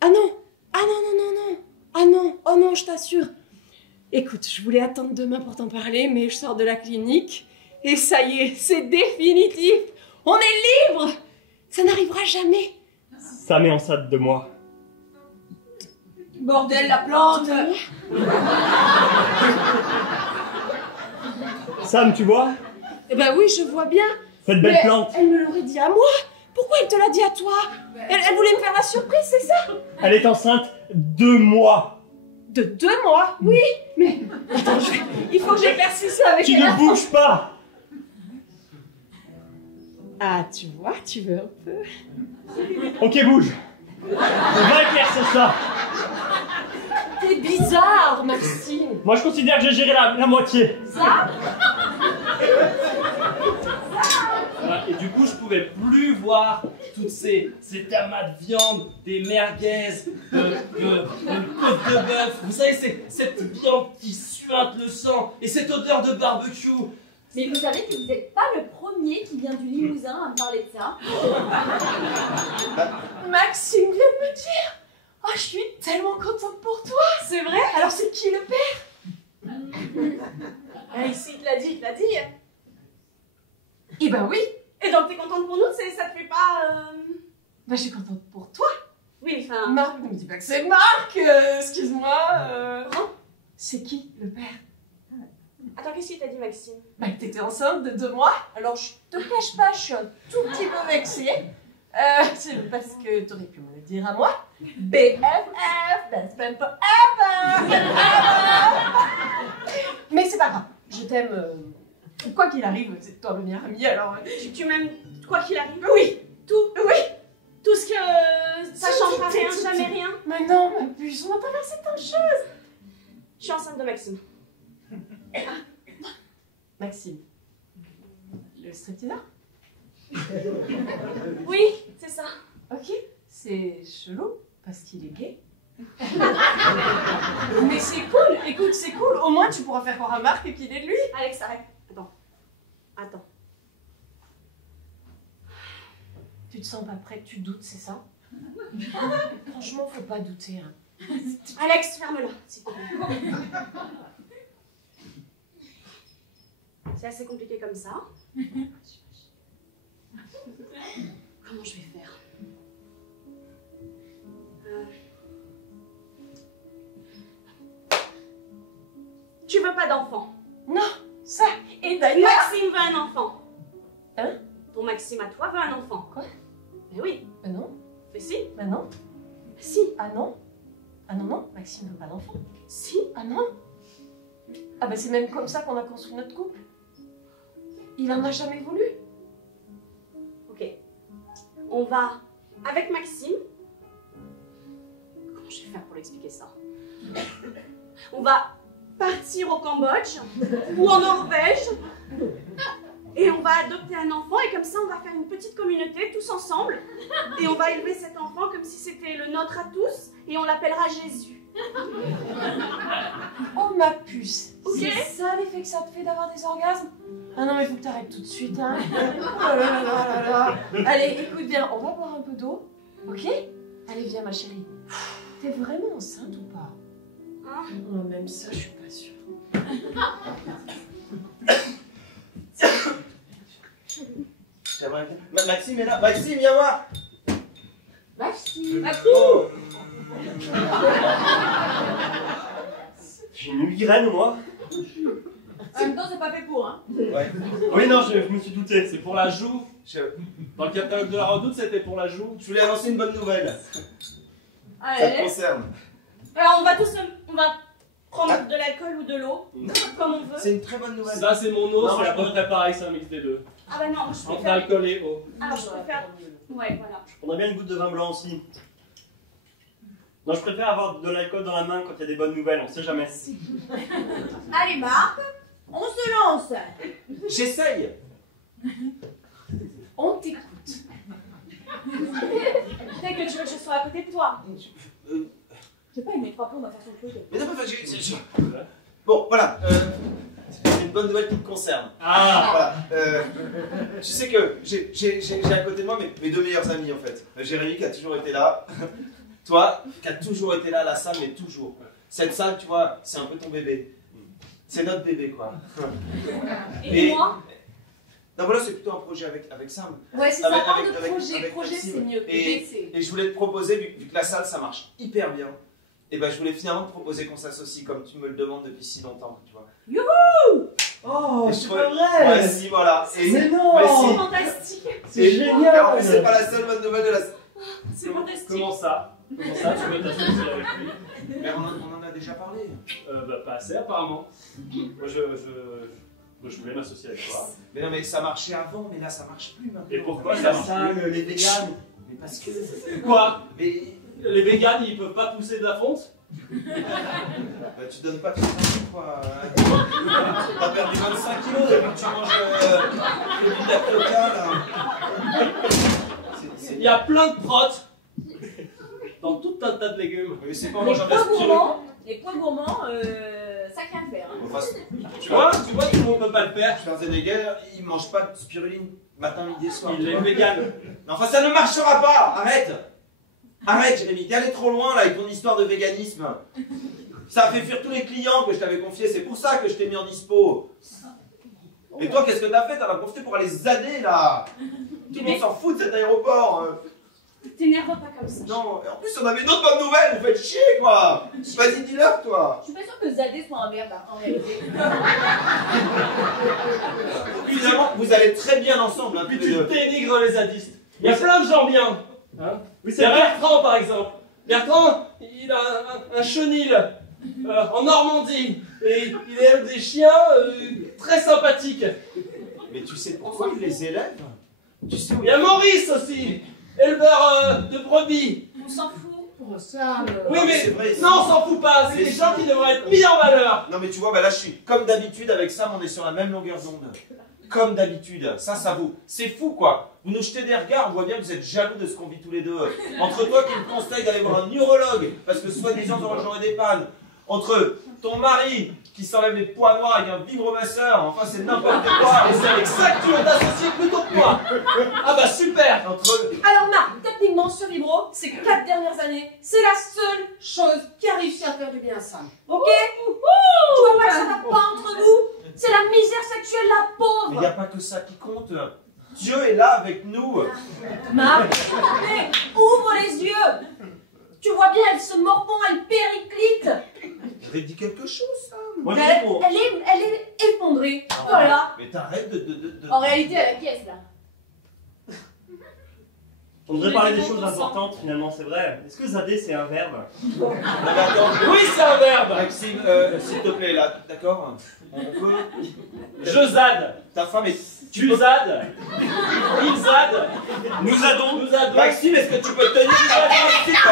Ah non. Ah non, oh non, je t'assure. Écoute, je voulais attendre demain pour t'en parler, mais je sors de la clinique et ça y est, c'est définitif. On est libre. Ça n'arrivera jamais. Sam est enceinte de moi. Bordel, la plante! Sam, tu vois? Eh ben oui, je vois bien. Cette belle Mais plante. elle me l'aurait dit à moi. Pourquoi elle te l'a dit à toi? Elle voulait me faire la surprise, c'est ça? Elle est enceinte de moi. De 2 mois? Oui, mais... Attends, il faut que j'éclaircisse ça avec Tu elle. ne bouges pas. Ah, tu vois, tu veux un peu? Ok, bouge. On va éclaircir ça. T'es bizarre, Maxime. Moi, je considère que j'ai géré la moitié. Ça? Voilà, et du coup, je pouvais plus voir toutes ces amas de viande, des merguez, de côte de bœuf. Vous savez, cette viande qui suinte le sang et cette odeur de barbecue. Mais vous savez que vous n'êtes pas le premier qui vient du Limousin à me parler de ça. Maxime vient de me dire. Oh, je suis tellement contente pour toi. C'est vrai? Alors, c'est qui le père? Ici, il te l'a dit, Eh ben oui. Et donc, t'es contente pour nous? Ça te fait pas... Ben, je suis contente pour toi. Oui, enfin... Marc, ne me dis pas que c'est Marc. Excuse-moi. C'est qui le père? Attends, qu'est-ce qu'il t'a dit, Maxime? Bah, que t'étais enceinte de 2 mois. Alors, je te cache pas, je suis un tout petit peu vexée. C'est parce que t'aurais pu me le dire à moi. BFF, best friend forever. Mais c'est pas grave. Je t'aime. Quoi qu'il arrive, c'est toi le meilleur ami, alors... Tu m'aimes quoi qu'il arrive? Oui. Tout? Oui. Tout ce que... ça changera rien, jamais rien? Mais non, ma puce, on va traverser tant de choses. Je suis enceinte de Maxime. Maxime. Le stripteaseur? Oui, c'est ça. Ok. C'est chelou, parce qu'il est gay. Mais c'est cool, écoute, c'est cool. Au moins, tu pourras faire croire à Marc qu'il est de lui. Alex, arrête. Attends. Tu te sens pas prête, tu doutes, c'est ça? Franchement, faut pas douter. Hein. Alex, ferme-la, s'il te plaît. C'est assez compliqué comme ça. Comment je vais faire? Tu veux pas d'enfant? Non, ça. Et d'ailleurs... Maxime veut un enfant. Hein? Ton Maxime à toi veut un enfant. Quoi? Mais oui. Ben non. Mais si. Ben non. Si. Ah non. Ah non, non, Maxime veut pas d'enfant. Si. Ah non. Ah ben c'est même comme ça qu'on a construit notre couple. Il en a jamais voulu. Ok. On va avec Maxime. Comment je vais faire pour l'expliquer ça? On va partir au Cambodge ou en Norvège et on va adopter un enfant et comme ça on va faire une petite communauté tous ensemble et on va élever cet enfant comme si c'était le nôtre à tous et on l'appellera Jésus. Oh ma puce. Ok. C'est ça l'effet que ça te fait d'avoir des orgasmes? Ah non mais faut que t'arrêtes tout de suite hein. Oh là là là là. Allez écoute bien, on va boire un peu d'eau. Ok? Allez viens ma chérie. T'es vraiment enceinte ou pas? Hein? Oh, même ça je suis pas sûre. Maxime est là. Maxime, viens voir. Maxime. Oh. J'ai une migraine, moi. En même temps, c'est pas fait pour, hein. Ouais. Oui, non, je me suis douté. C'est pour la joue. Dans le catalogue de la Redoute, c'était pour la joue. Je voulais annoncer une bonne nouvelle. Ça te Allez. concerne. Alors on va prendre de l'alcool ou de l'eau comme on veut. C'est une très bonne nouvelle. Ça, c'est mon eau, Non, c'est je à peu près pareil, c'est un mix des deux. Ah bah non, je Entre préfère. alcool et eau. Alors je préfère. Ouais, voilà. Je prendrais bien une goutte de vin blanc aussi. Non, je préfère avoir de l'alcool dans la main quand il y a des bonnes nouvelles, on sait jamais. Allez, Marc, on se lance. J'essaye. On t'écoute. Dès que tu veux que je sois à côté de toi. J'ai pas aimé 3 plombs, on va faire son truc. Mais non, enfin, bon, voilà. C'est une bonne nouvelle qui me concerne. Ah. Voilà. Tu sais que j'ai à côté de moi mes 2 meilleurs amis en fait. Jérémy qui a toujours été là. Toi qui a toujours été là à la salle, mais toujours. Cette salle, tu vois, c'est un peu ton bébé. C'est notre bébé quoi. Et moi? Non, voilà, c'est plutôt un projet avec Sam. Ouais, c'est ça, Avec- parle avec- de avec- projet. avec Projet, Maxime. c'est mieux. Idée, c'est- Et je voulais te proposer, vu que la salle, ça marche hyper bien, et ben je voulais finalement te proposer qu'on s'associe comme tu me le demandes depuis si longtemps, tu vois. Oh, Et je c'est trouvais- pas vrai. Ouais, si, voilà. Et, Mais non. mais C'est si. fantastique. C'est Et génial. en plus, c'est pas la seule bonne nouvelle de la salle. C'est fantastique. Comment ça? Comment ça, tu veux t'associer avec lui? Mais on en a déjà parlé. Bah, pas assez, apparemment. Moi, je voulais m'associer avec toi. Mais non, mais ça marchait avant, mais là, ça marche plus maintenant. Et pourquoi Mais ça la marche salle, les véganes. Mais parce que. Quoi? Mais. Les véganes, ils peuvent pas pousser de la fonte? Bah, tu donnes pas tout ça, quoi. T'as perdu 25 kilos depuis que tu manges le tapioca, là. Il y a plein de protes dans tout un tas de légumes. Mais c'est pas en Les mangeant de la pois spiruline. gourmands, ça craint de faire. Hein. Enfin, Tu vois, tout le monde peut pas le faire. Schwarzenegger, il mange pas de spiruline matin, midi et soir. Il est vegan. Non, enfin, ça ne marchera pas. Arrête. Arrête, Jérémy, t'es allé trop loin là avec ton histoire de véganisme. Ça a fait fuir tous les clients que je t'avais confiés, c'est pour ça que je t'ai mis en dispo. Et toi, qu'est-ce que t'as fait? T'en as profité pour aller zader là. Tout le monde s'en fout de cet aéroport. T'énerve pas comme ça. Non, et en plus on avait d'autres bonnes nouvelles, vous faites chier quoi. Vas-y, dis-leur toi. Je suis pas sûre que Zadé soit un verbe en réalité. Finalement, vous allez très bien ensemble, hein, Puis tous les tu deux. dénigres les zadistes. Il y a plein de gens bien. Hein? Oui, Il c'est y a vrai. Bertrand, par exemple. Bertrand, il a un chenil en Normandie. Et il élève des chiens très sympathiques. Mais tu sais pourquoi il les élève? Tu sais où Il y a Maurice aussi, éleveur de brebis. On s'en fout. Oh, ça, Oui, Non, mais c'est vrai, non, on s'en fout pas. C'est Mais des si. gens qui devraient être mis en valeur. Non mais tu vois, bah là je suis comme d'habitude avec Sam, on est sur la même longueur d'onde. Comme d'habitude, ça vous... C'est fou quoi. Vous nous jetez des regards, on voit bien que vous êtes jaloux de ce qu'on vit tous les deux. Entre toi qui me conseille d'aller voir un neurologue, parce que soi-disant j'aurais des pannes. Entre ton mari qui s'enlève les poids noirs avec un vibromasseur, enfin c'est n'importe quoi. Et c'est avec ça que tu veux t'associer plutôt que moi. Ah bah super. Entre... Alors Marc, techniquement ce vibro, ces 4 dernières années, c'est la seule chose qui a réussi à faire du bien à Sam. Ok? Tu vois pas que ça va pas entre vous? C'est la misère sexuelle, la Mais il n'y pauvre. a pas que ça qui compte. Dieu est là avec nous. Marc, mais ouvre les yeux. Tu vois bien, elle se mordant, elle périclite. J'avais dit quelque chose, Sam. Moi, je Elle, dis bon. elle est effondrée. Voilà. Mais t'arrêtes de... En réalité, elle a la pièce là. On devrait parler des choses importantes finalement, c'est vrai. Est-ce que zader c'est un verbe? Non, mais attends, Oui, c'est un verbe. Maxime, s'il te plaît, là, d'accord? On peut... Je zade. Ta femme est... Tu zades. Il zade. Nous adons. Nous adons. Maxime, est-ce que tu peux tenir s'il te plaît?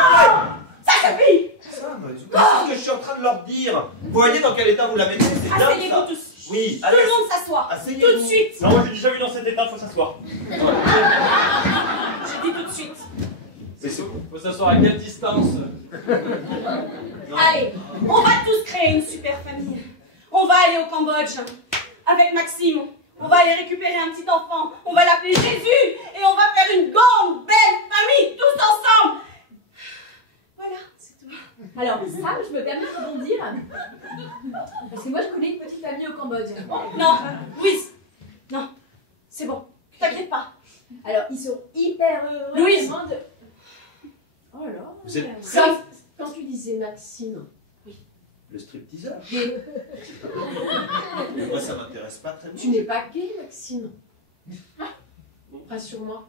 Ça suffit. Sam, c'est ce que je suis en train de leur dire. Vous voyez dans quel état vous la mettez? C'est dingue, Asseyez-vous ça. tous. Oui, Tout allez, le monde s'assoit. asseyez-vous. Tout de suite. Non, moi j'ai déjà vu dans cet état, faut s'asseoir. J'ai dit tout de suite. Mais c'est... Faut s'asseoir à quelle distance? Allez, on va tous créer une super famille. On va aller au Cambodge avec Maxime. On va aller récupérer un petit enfant. On va l'appeler Jésus et on va faire une grande, belle famille tous ensemble. Voilà, c'est tout. Alors, Sam, je me permets de rebondir. Parce que moi, je connais une petite amie au Cambodge. Non, Louise. Non, c'est bon. T'inquiète pas. Alors, ils sont hyper heureux. Louise. vraiment de- Oh là là. Vous êtes- Sam, quand tu disais Maxime, Le stripteaseur. gay, Mais moi, ça m'intéresse pas très bien. tu n'es pas gay, Maxime. Rassure-moi.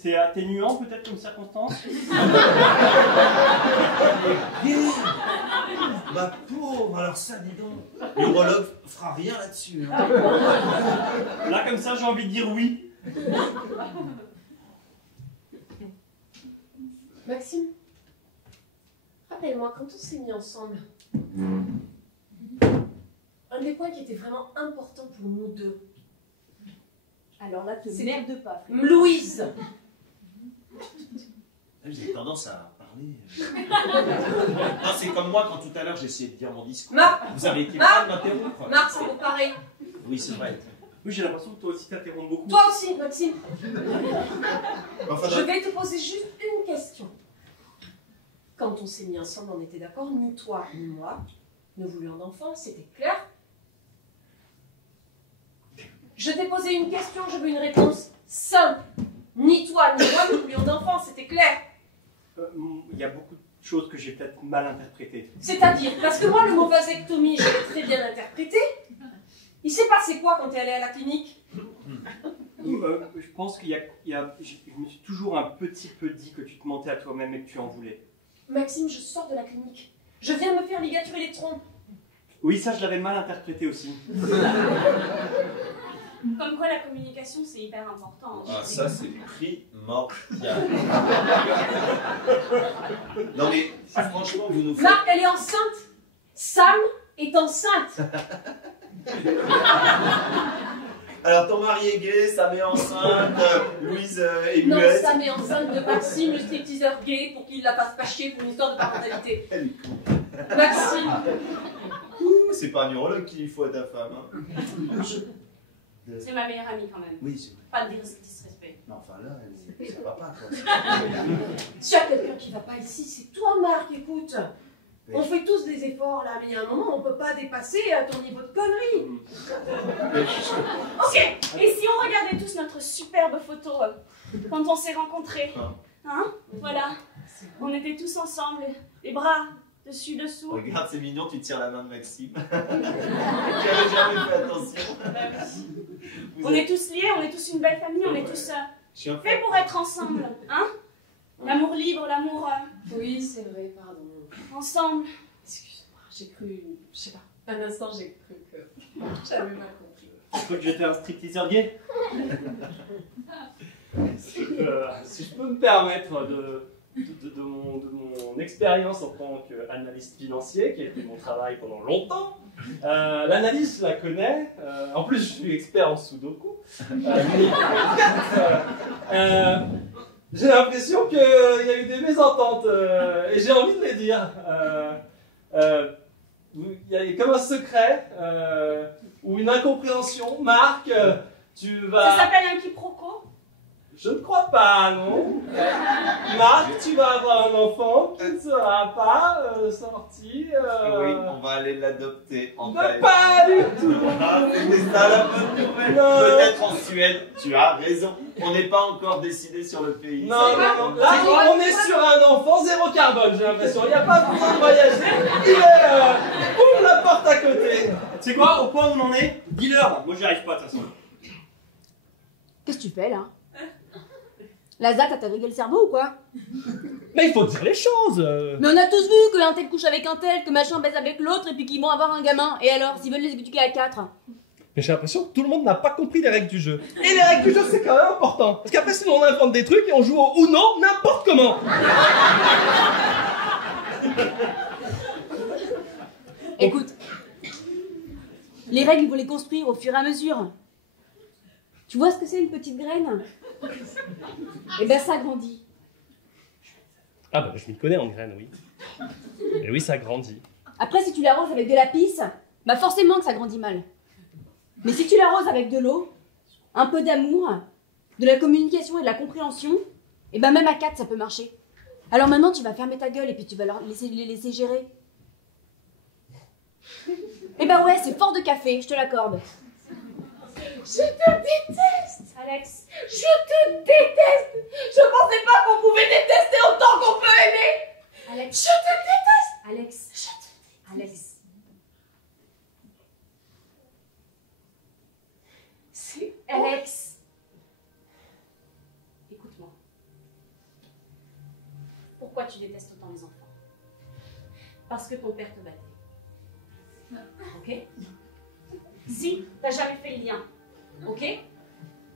C'est atténuant peut-être comme circonstance. Ma pauvre, alors ça, dis donc. L'urologue fera rien là-dessus. Hein. Là comme ça j'ai envie de dire oui. Maxime, rappelle-moi, quand on s'est mis ensemble, un des points qui était vraiment important pour nous deux, Alors là, te C'est- merde pas. Louise, Vous avez tendance à parler. Non, c'est comme moi quand tout à l'heure j'ai essayé de dire mon discours. Marc, Vous avez été prêt de m'interrompre. Marc, ça me paraît. Oui, c'est vrai. Oui, j'ai l'impression que toi aussi t'interromps beaucoup. Toi aussi, Maxime, Enfin, je vais te poser juste une question. Quand on s'est mis ensemble, on était d'accord, ni toi ni moi ne voulions d'enfant, c'était clair. Je Je t'ai posé une question, je veux une réponse simple. Ni toi, ni moi, nous voulions d'enfants, c'était clair. Il y a beaucoup de choses que j'ai peut-être mal interprétées. C'est-à-dire, parce que moi, le mot vasectomie, je l'ai très bien interprété. Il s'est passé quoi quand t'es allé à la clinique? Je pense qu'il y a... Je me suis toujours un petit peu dit que tu te mentais à toi-même et que tu en voulais. Maxime, je sors de la clinique. Je viens de me faire ligaturer les troncs. Oui, ça, je l'avais mal interprété aussi. Comme quoi la communication c'est hyper important. Ah, ça c'est primordial. Non mais, franchement, vous nous faites... Marc, elle est enceinte. Sam est enceinte. Alors ton mari est gay, Sam est enceinte, Louise est Non, muette. Sam est enceinte de Maxime, le stripteaseur gay, pour qu'il la fasse pas chier pour une histoire de parentalité. Elle est con. Maxime. Ouh, c'est pas un neurologue qu'il faut à ta femme. Hein. C'est ma meilleure amie quand même. Oui, c'est... Pas de disrespect. Non, enfin là, ça va pas quoi. S'il y a quelqu'un qui va pas ici, c'est toi, Marc, écoute. On fait tous des efforts là, mais il y a un moment, on peut pas dépasser ton niveau de connerie. Ok, et si on regardait tous notre superbe photo quand on s'est rencontrés, hein? Voilà, on était tous ensemble, les bras dessus, dessous. Regarde, c'est mignon, tu tires la main de Maxime. J'avais jamais fait attention. On est tous liés, on est tous une belle famille, on est tous faits pour être ensemble, hein? L'amour libre, l'amour Oui, c'est vrai, pardon. ensemble. Excuse-moi, j'ai cru, je sais pas, un instant j'ai cru que j'avais mal compris. Tu crois que j'étais un stripteaseur gay? Si je peux me permettre de mon expérience en tant qu'analyste financier, qui a été mon travail pendant longtemps, l'analyse, je la connais. En plus, je suis expert en sudoku. J'ai l'impression qu'il y a eu des mésententes et j'ai envie de les dire. Il y a comme un secret ou une incompréhension. Marc, tu vas... Ça s'appelle un quiproquo. Je ne crois pas, non. Marc, tu vas avoir un enfant qui ne sera pas sorti. Oui, on va aller l'adopter en Thaïlande. Pas du tout. Ah, c'était ça la bonne nouvelle. Peut-être en Suède, tu as raison. On n'est pas encore décidé sur le pays. Non. Là, on est sur un enfant zéro carbone, j'ai l'impression. Il n'y a pas besoin de voyager. Il est ouvre la porte à côté. Tu sais quoi, au point où on en est, dis-leur. Moi, j'y arrive pas, de toute façon. Qu'est-ce que tu fais là? Lazare, t'as grillé le cerveau ou quoi? Mais il faut dire les choses. Mais on a tous vu que un tel couche avec un tel, que machin baise avec l'autre et puis qu'ils vont avoir un gamin. Et alors, s'ils veulent les éduquer à 4? Mais j'ai l'impression que tout le monde n'a pas compris les règles du jeu. Et les règles du jeu, c'est quand même important. Parce qu'après, sinon, on invente des trucs et on joue au ou non n'importe comment. Écoute, les règles, il faut les construire au fur et à mesure. Tu vois ce que c'est une petite graine? Eh ben ça grandit. Ah bah, je m'y connais en graines, oui. Et oui, ça grandit. Après, si tu l'arroses avec de la pisse, bah forcément que ça grandit mal. Mais si tu l'arroses avec de l'eau, un peu d'amour, de la communication et de la compréhension, et ben même à 4, ça peut marcher. Alors maintenant, tu vas fermer ta gueule et puis tu vas les laisser gérer. Eh ben ouais, c'est fort de café, je te l'accorde. Je te déteste, Alex, je te déteste. Je pensais pas qu'on pouvait détester autant qu'on peut aimer. Alex, Je te déteste. Alex, Je te déteste. Alex. C'est Alex, écoute-moi. Pourquoi tu détestes autant les enfants? Parce que ton père te battait. Ok? Si t'as jamais fait le lien, ok?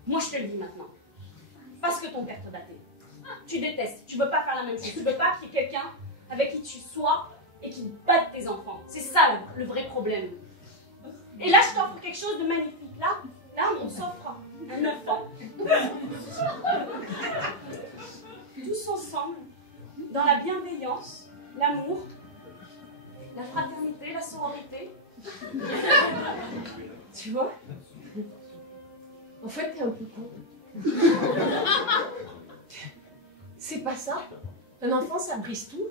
Moi je te le dis maintenant. Parce que ton père te battait. Tu détestes, tu veux pas faire la même chose. Tu veux pas qu'il y ait quelqu'un avec qui tu sois et qui batte tes enfants. C'est ça le vrai problème. Et là je t'offre quelque chose de magnifique. Là on s'offre un enfant. Tous ensemble, dans la bienveillance, l'amour, la fraternité, la sororité. Tu vois? En fait, t'es un peu con. C'est pas ça. Un enfant, ça brise tout.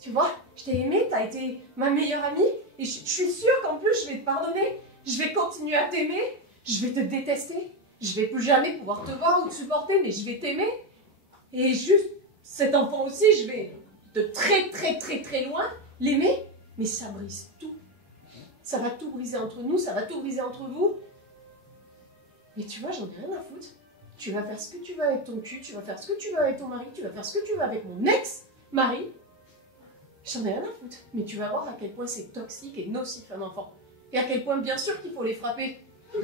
Tu vois? Je t'ai aimé, t'as été ma meilleure amie. Et je suis sûre qu'en plus, je vais te pardonner. Je vais continuer à t'aimer. je vais te détester. Je vais plus jamais pouvoir te voir ou te supporter, mais je vais t'aimer. Et juste, cet enfant aussi, je vais de très loin l'aimer. Mais ça brise tout. Ça va tout briser entre nous, ça va tout briser entre vous. Mais tu vois, j'en ai rien à foutre. Tu vas faire ce que tu veux avec ton cul, tu vas faire ce que tu veux avec ton mari, tu vas faire ce que tu veux avec mon ex-mari. J'en ai rien à foutre. Mais tu vas voir à quel point c'est toxique et nocif un enfant. Et à quel point, bien sûr, qu'il faut les frapper. C'est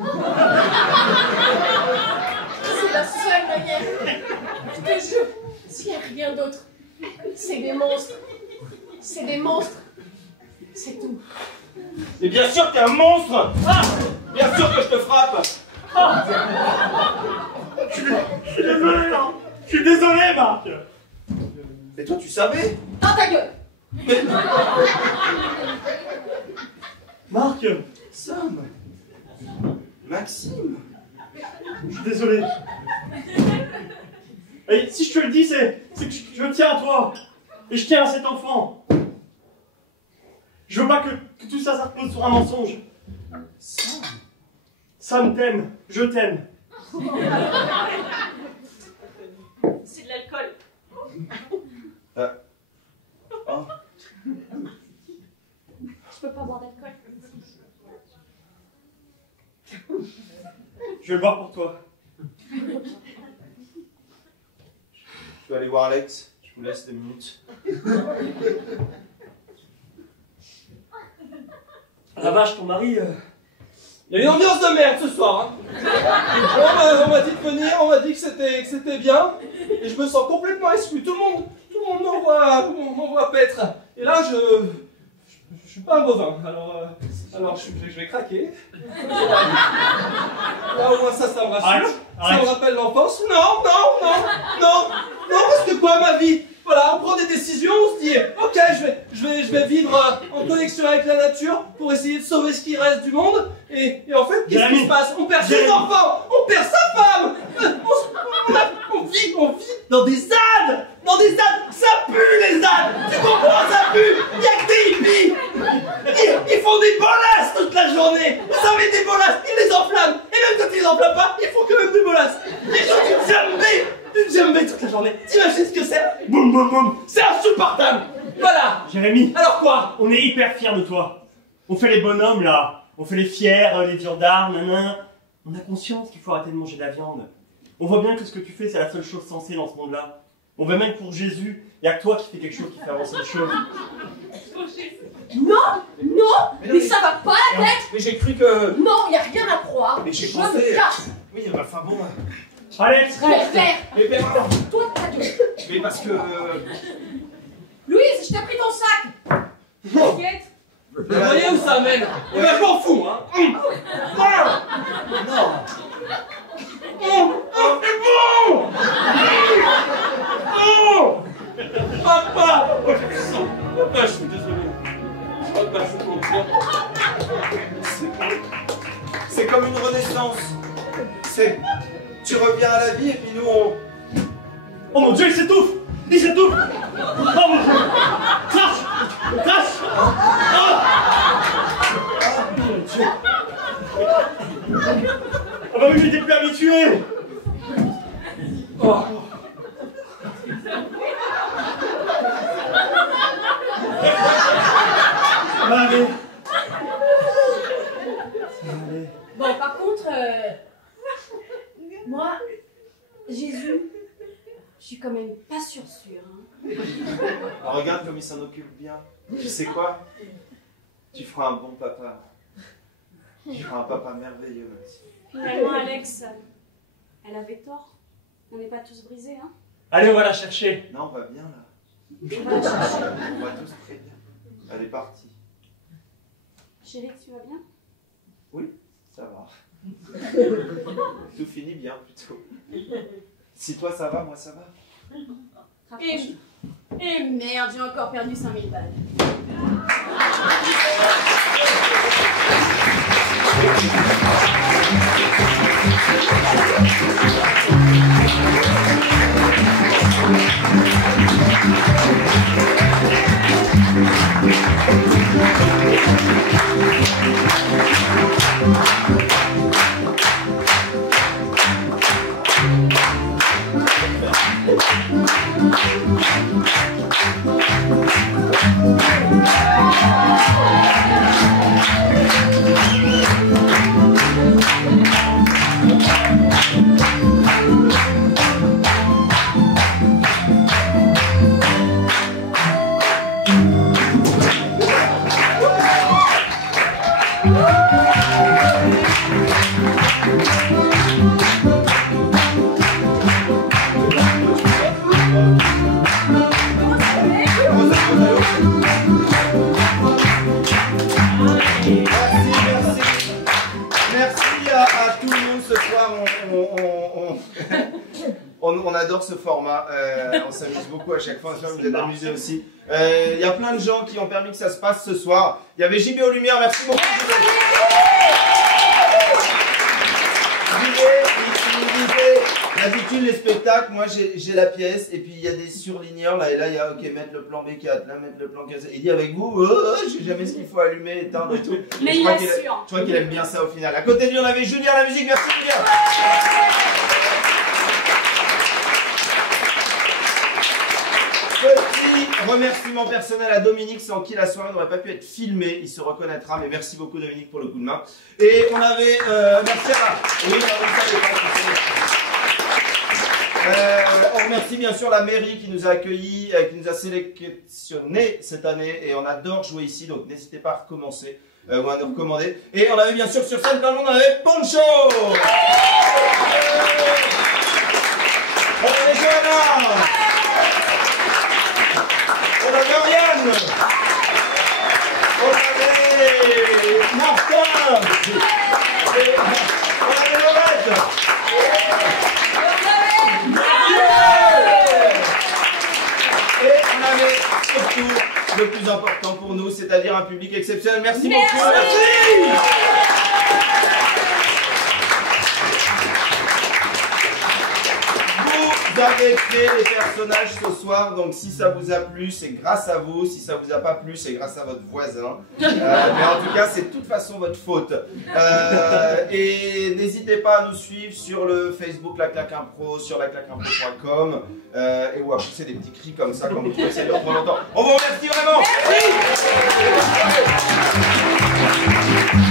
la seule manière. Je te jure, s'il n'y a rien d'autre, c'est des monstres. C'est des monstres. C'est tout. Mais bien sûr que t'es un monstre. Ah, bien sûr que je te frappe. Je suis désolé, hein. Je suis désolé, Marc. Mais toi, tu savais? Dans ta gueule. Mais... Marc, Sam. Maxime. je suis désolé. Et si je te le dis, c'est que je tiens à toi. Et je tiens à cet enfant. Je veux pas que tout ça repose sur un mensonge. Sam. Sam t'aime, je t'aime. C'est de l'alcool. Oh. Je peux pas boire d'alcool. Je vais le voir pour toi. Je vais aller voir Alex. Je vous laisse 2 minutes. La vache, ton mari... Il y a une ambiance de merde ce soir. Hein. On m'a dit de venir, on m'a dit que c'était bien. Et je me sens complètement exclu. Tout le monde m'envoie paître. Et là, je suis pas un bovin. Alors je vais craquer. Là, au moins ça me rassure. Arrête. Ça me rappelle l'enfance. Non, parce que quoi, ma vie? Voilà, on prend des décisions, on se dit, ok, je vais vivre en connexion avec la nature pour essayer de sauver ce qui reste du monde. Et en fait, qu'est-ce qui se passe? On perd ses enfants, on perd sa femme, on vit dans des ânes, ça pue les ânes, tu comprends, ça pue, il y a que des hippies, ils font des bolasses toute la journée, vous savez, des bolasses, ils les enflamment, et même quand ils les enflamment pas, ils font quand même des bolasses, les gens du djembé toute la journée, t'imagines ce que c'est? Boum, boum, boum. C'est insupportable. Voilà. Jérémy, Alors quoi? on est hyper fiers de toi. On fait les bonhommes, là. On fait les fiers, les viandards, nanan. On a conscience qu'il faut arrêter de manger de la viande. On voit bien que ce que tu fais, c'est la seule chose sensée dans ce monde-là. On voit même que pour Jésus, il n'y a que toi qui fais quelque chose qui fait avancer les choses. Non, mais ça va pas la tête. Mais j'ai cru que... Non, il n'y a rien à croire. Mais j'ai Je pensé... me casse. Oui, enfin bon... Alex, Reste. Mais Toi, ta gueule. Mais parce que... Louise, je t'ai pris ton sac. T'inquiète. Vous voyez où ça mène? Eh ben je m'en fous, hein. Non. C'est bon. Papa, je suis désolé. Papa, c'est bon. C'est comme une renaissance. C'est... Tu reviens à la vie et puis nous on... oh mon Dieu, il s'étouffe. Il s'étouffe. Oh mon Dieu. Crash. Oh bah oui, j'étais plus habitué. Oh. Ça va aller. Bon, par contre, moi, Jésus, je suis quand même pas sûre. Hein. Alors, regarde comme il s'en occupe bien. Tu sais quoi? Tu feras un bon papa. Tu feras un papa merveilleux, Maxime. Finalement, Alex, elle avait tort. On n'est pas tous brisés, hein. Allez, on va la chercher. Non, on va bien là. On va la chercher. On va tous très bien. Elle est partie. Chérie, tu vas bien? Oui, ça va. Tout finit bien plutôt. Si toi ça va, moi ça va. Et merde, j'ai encore perdu 5000 balles. cas, on adore ce format. On s'amuse beaucoup à chaque fois. J'espère que vous êtes amusés aussi. Il y a plein de gens qui ont permis que ça se passe ce soir. Il y avait JB aux Lumières. Merci beaucoup. D'habitude, les spectacles, moi j'ai la pièce et puis il y a des surligneurs là et là il y a ok, mettre le plan B4, là mettre le plan 15. Il dit avec vous, je sais jamais ce qu'il faut allumer, éteindre et tout. Mais je il crois qu'il aime bien ça au final. À côté de lui, on avait Julien la musique, merci Julien. Petit remerciement personnel à Dominique, sans qui la soirée n'aurait pas pu être filmée, il se reconnaîtra, mais merci beaucoup Dominique pour le coup de main. Et on avait, merci à la... Oui, on remercie bien sûr la mairie qui nous a accueillis, qui nous a sélectionnés cette année et on adore jouer ici, donc n'hésitez pas à recommencer ou à nous recommander. Et on avait bien sûr sur scène, tout le monde, on avait Poncho, on avait Johanna, on avait Ariane, on avait Martin, on avait Laurette. Et on avait surtout le plus important pour nous, c'est-à-dire un public exceptionnel. Merci beaucoup. Merci. Vous avez créé les personnages ce soir, donc si ça vous a plu, c'est grâce à vous. Si ça vous a pas plu, c'est grâce à votre voisin. Mais en tout cas, c'est de toute façon votre faute. Et n'hésitez pas à nous suivre sur le Facebook La Claque Impro, sur laclaqueimpro.com et ou à pousser des petits cris comme ça, comme vous pouvez essayer de trop longtemps. On vous remercie vraiment. Merci.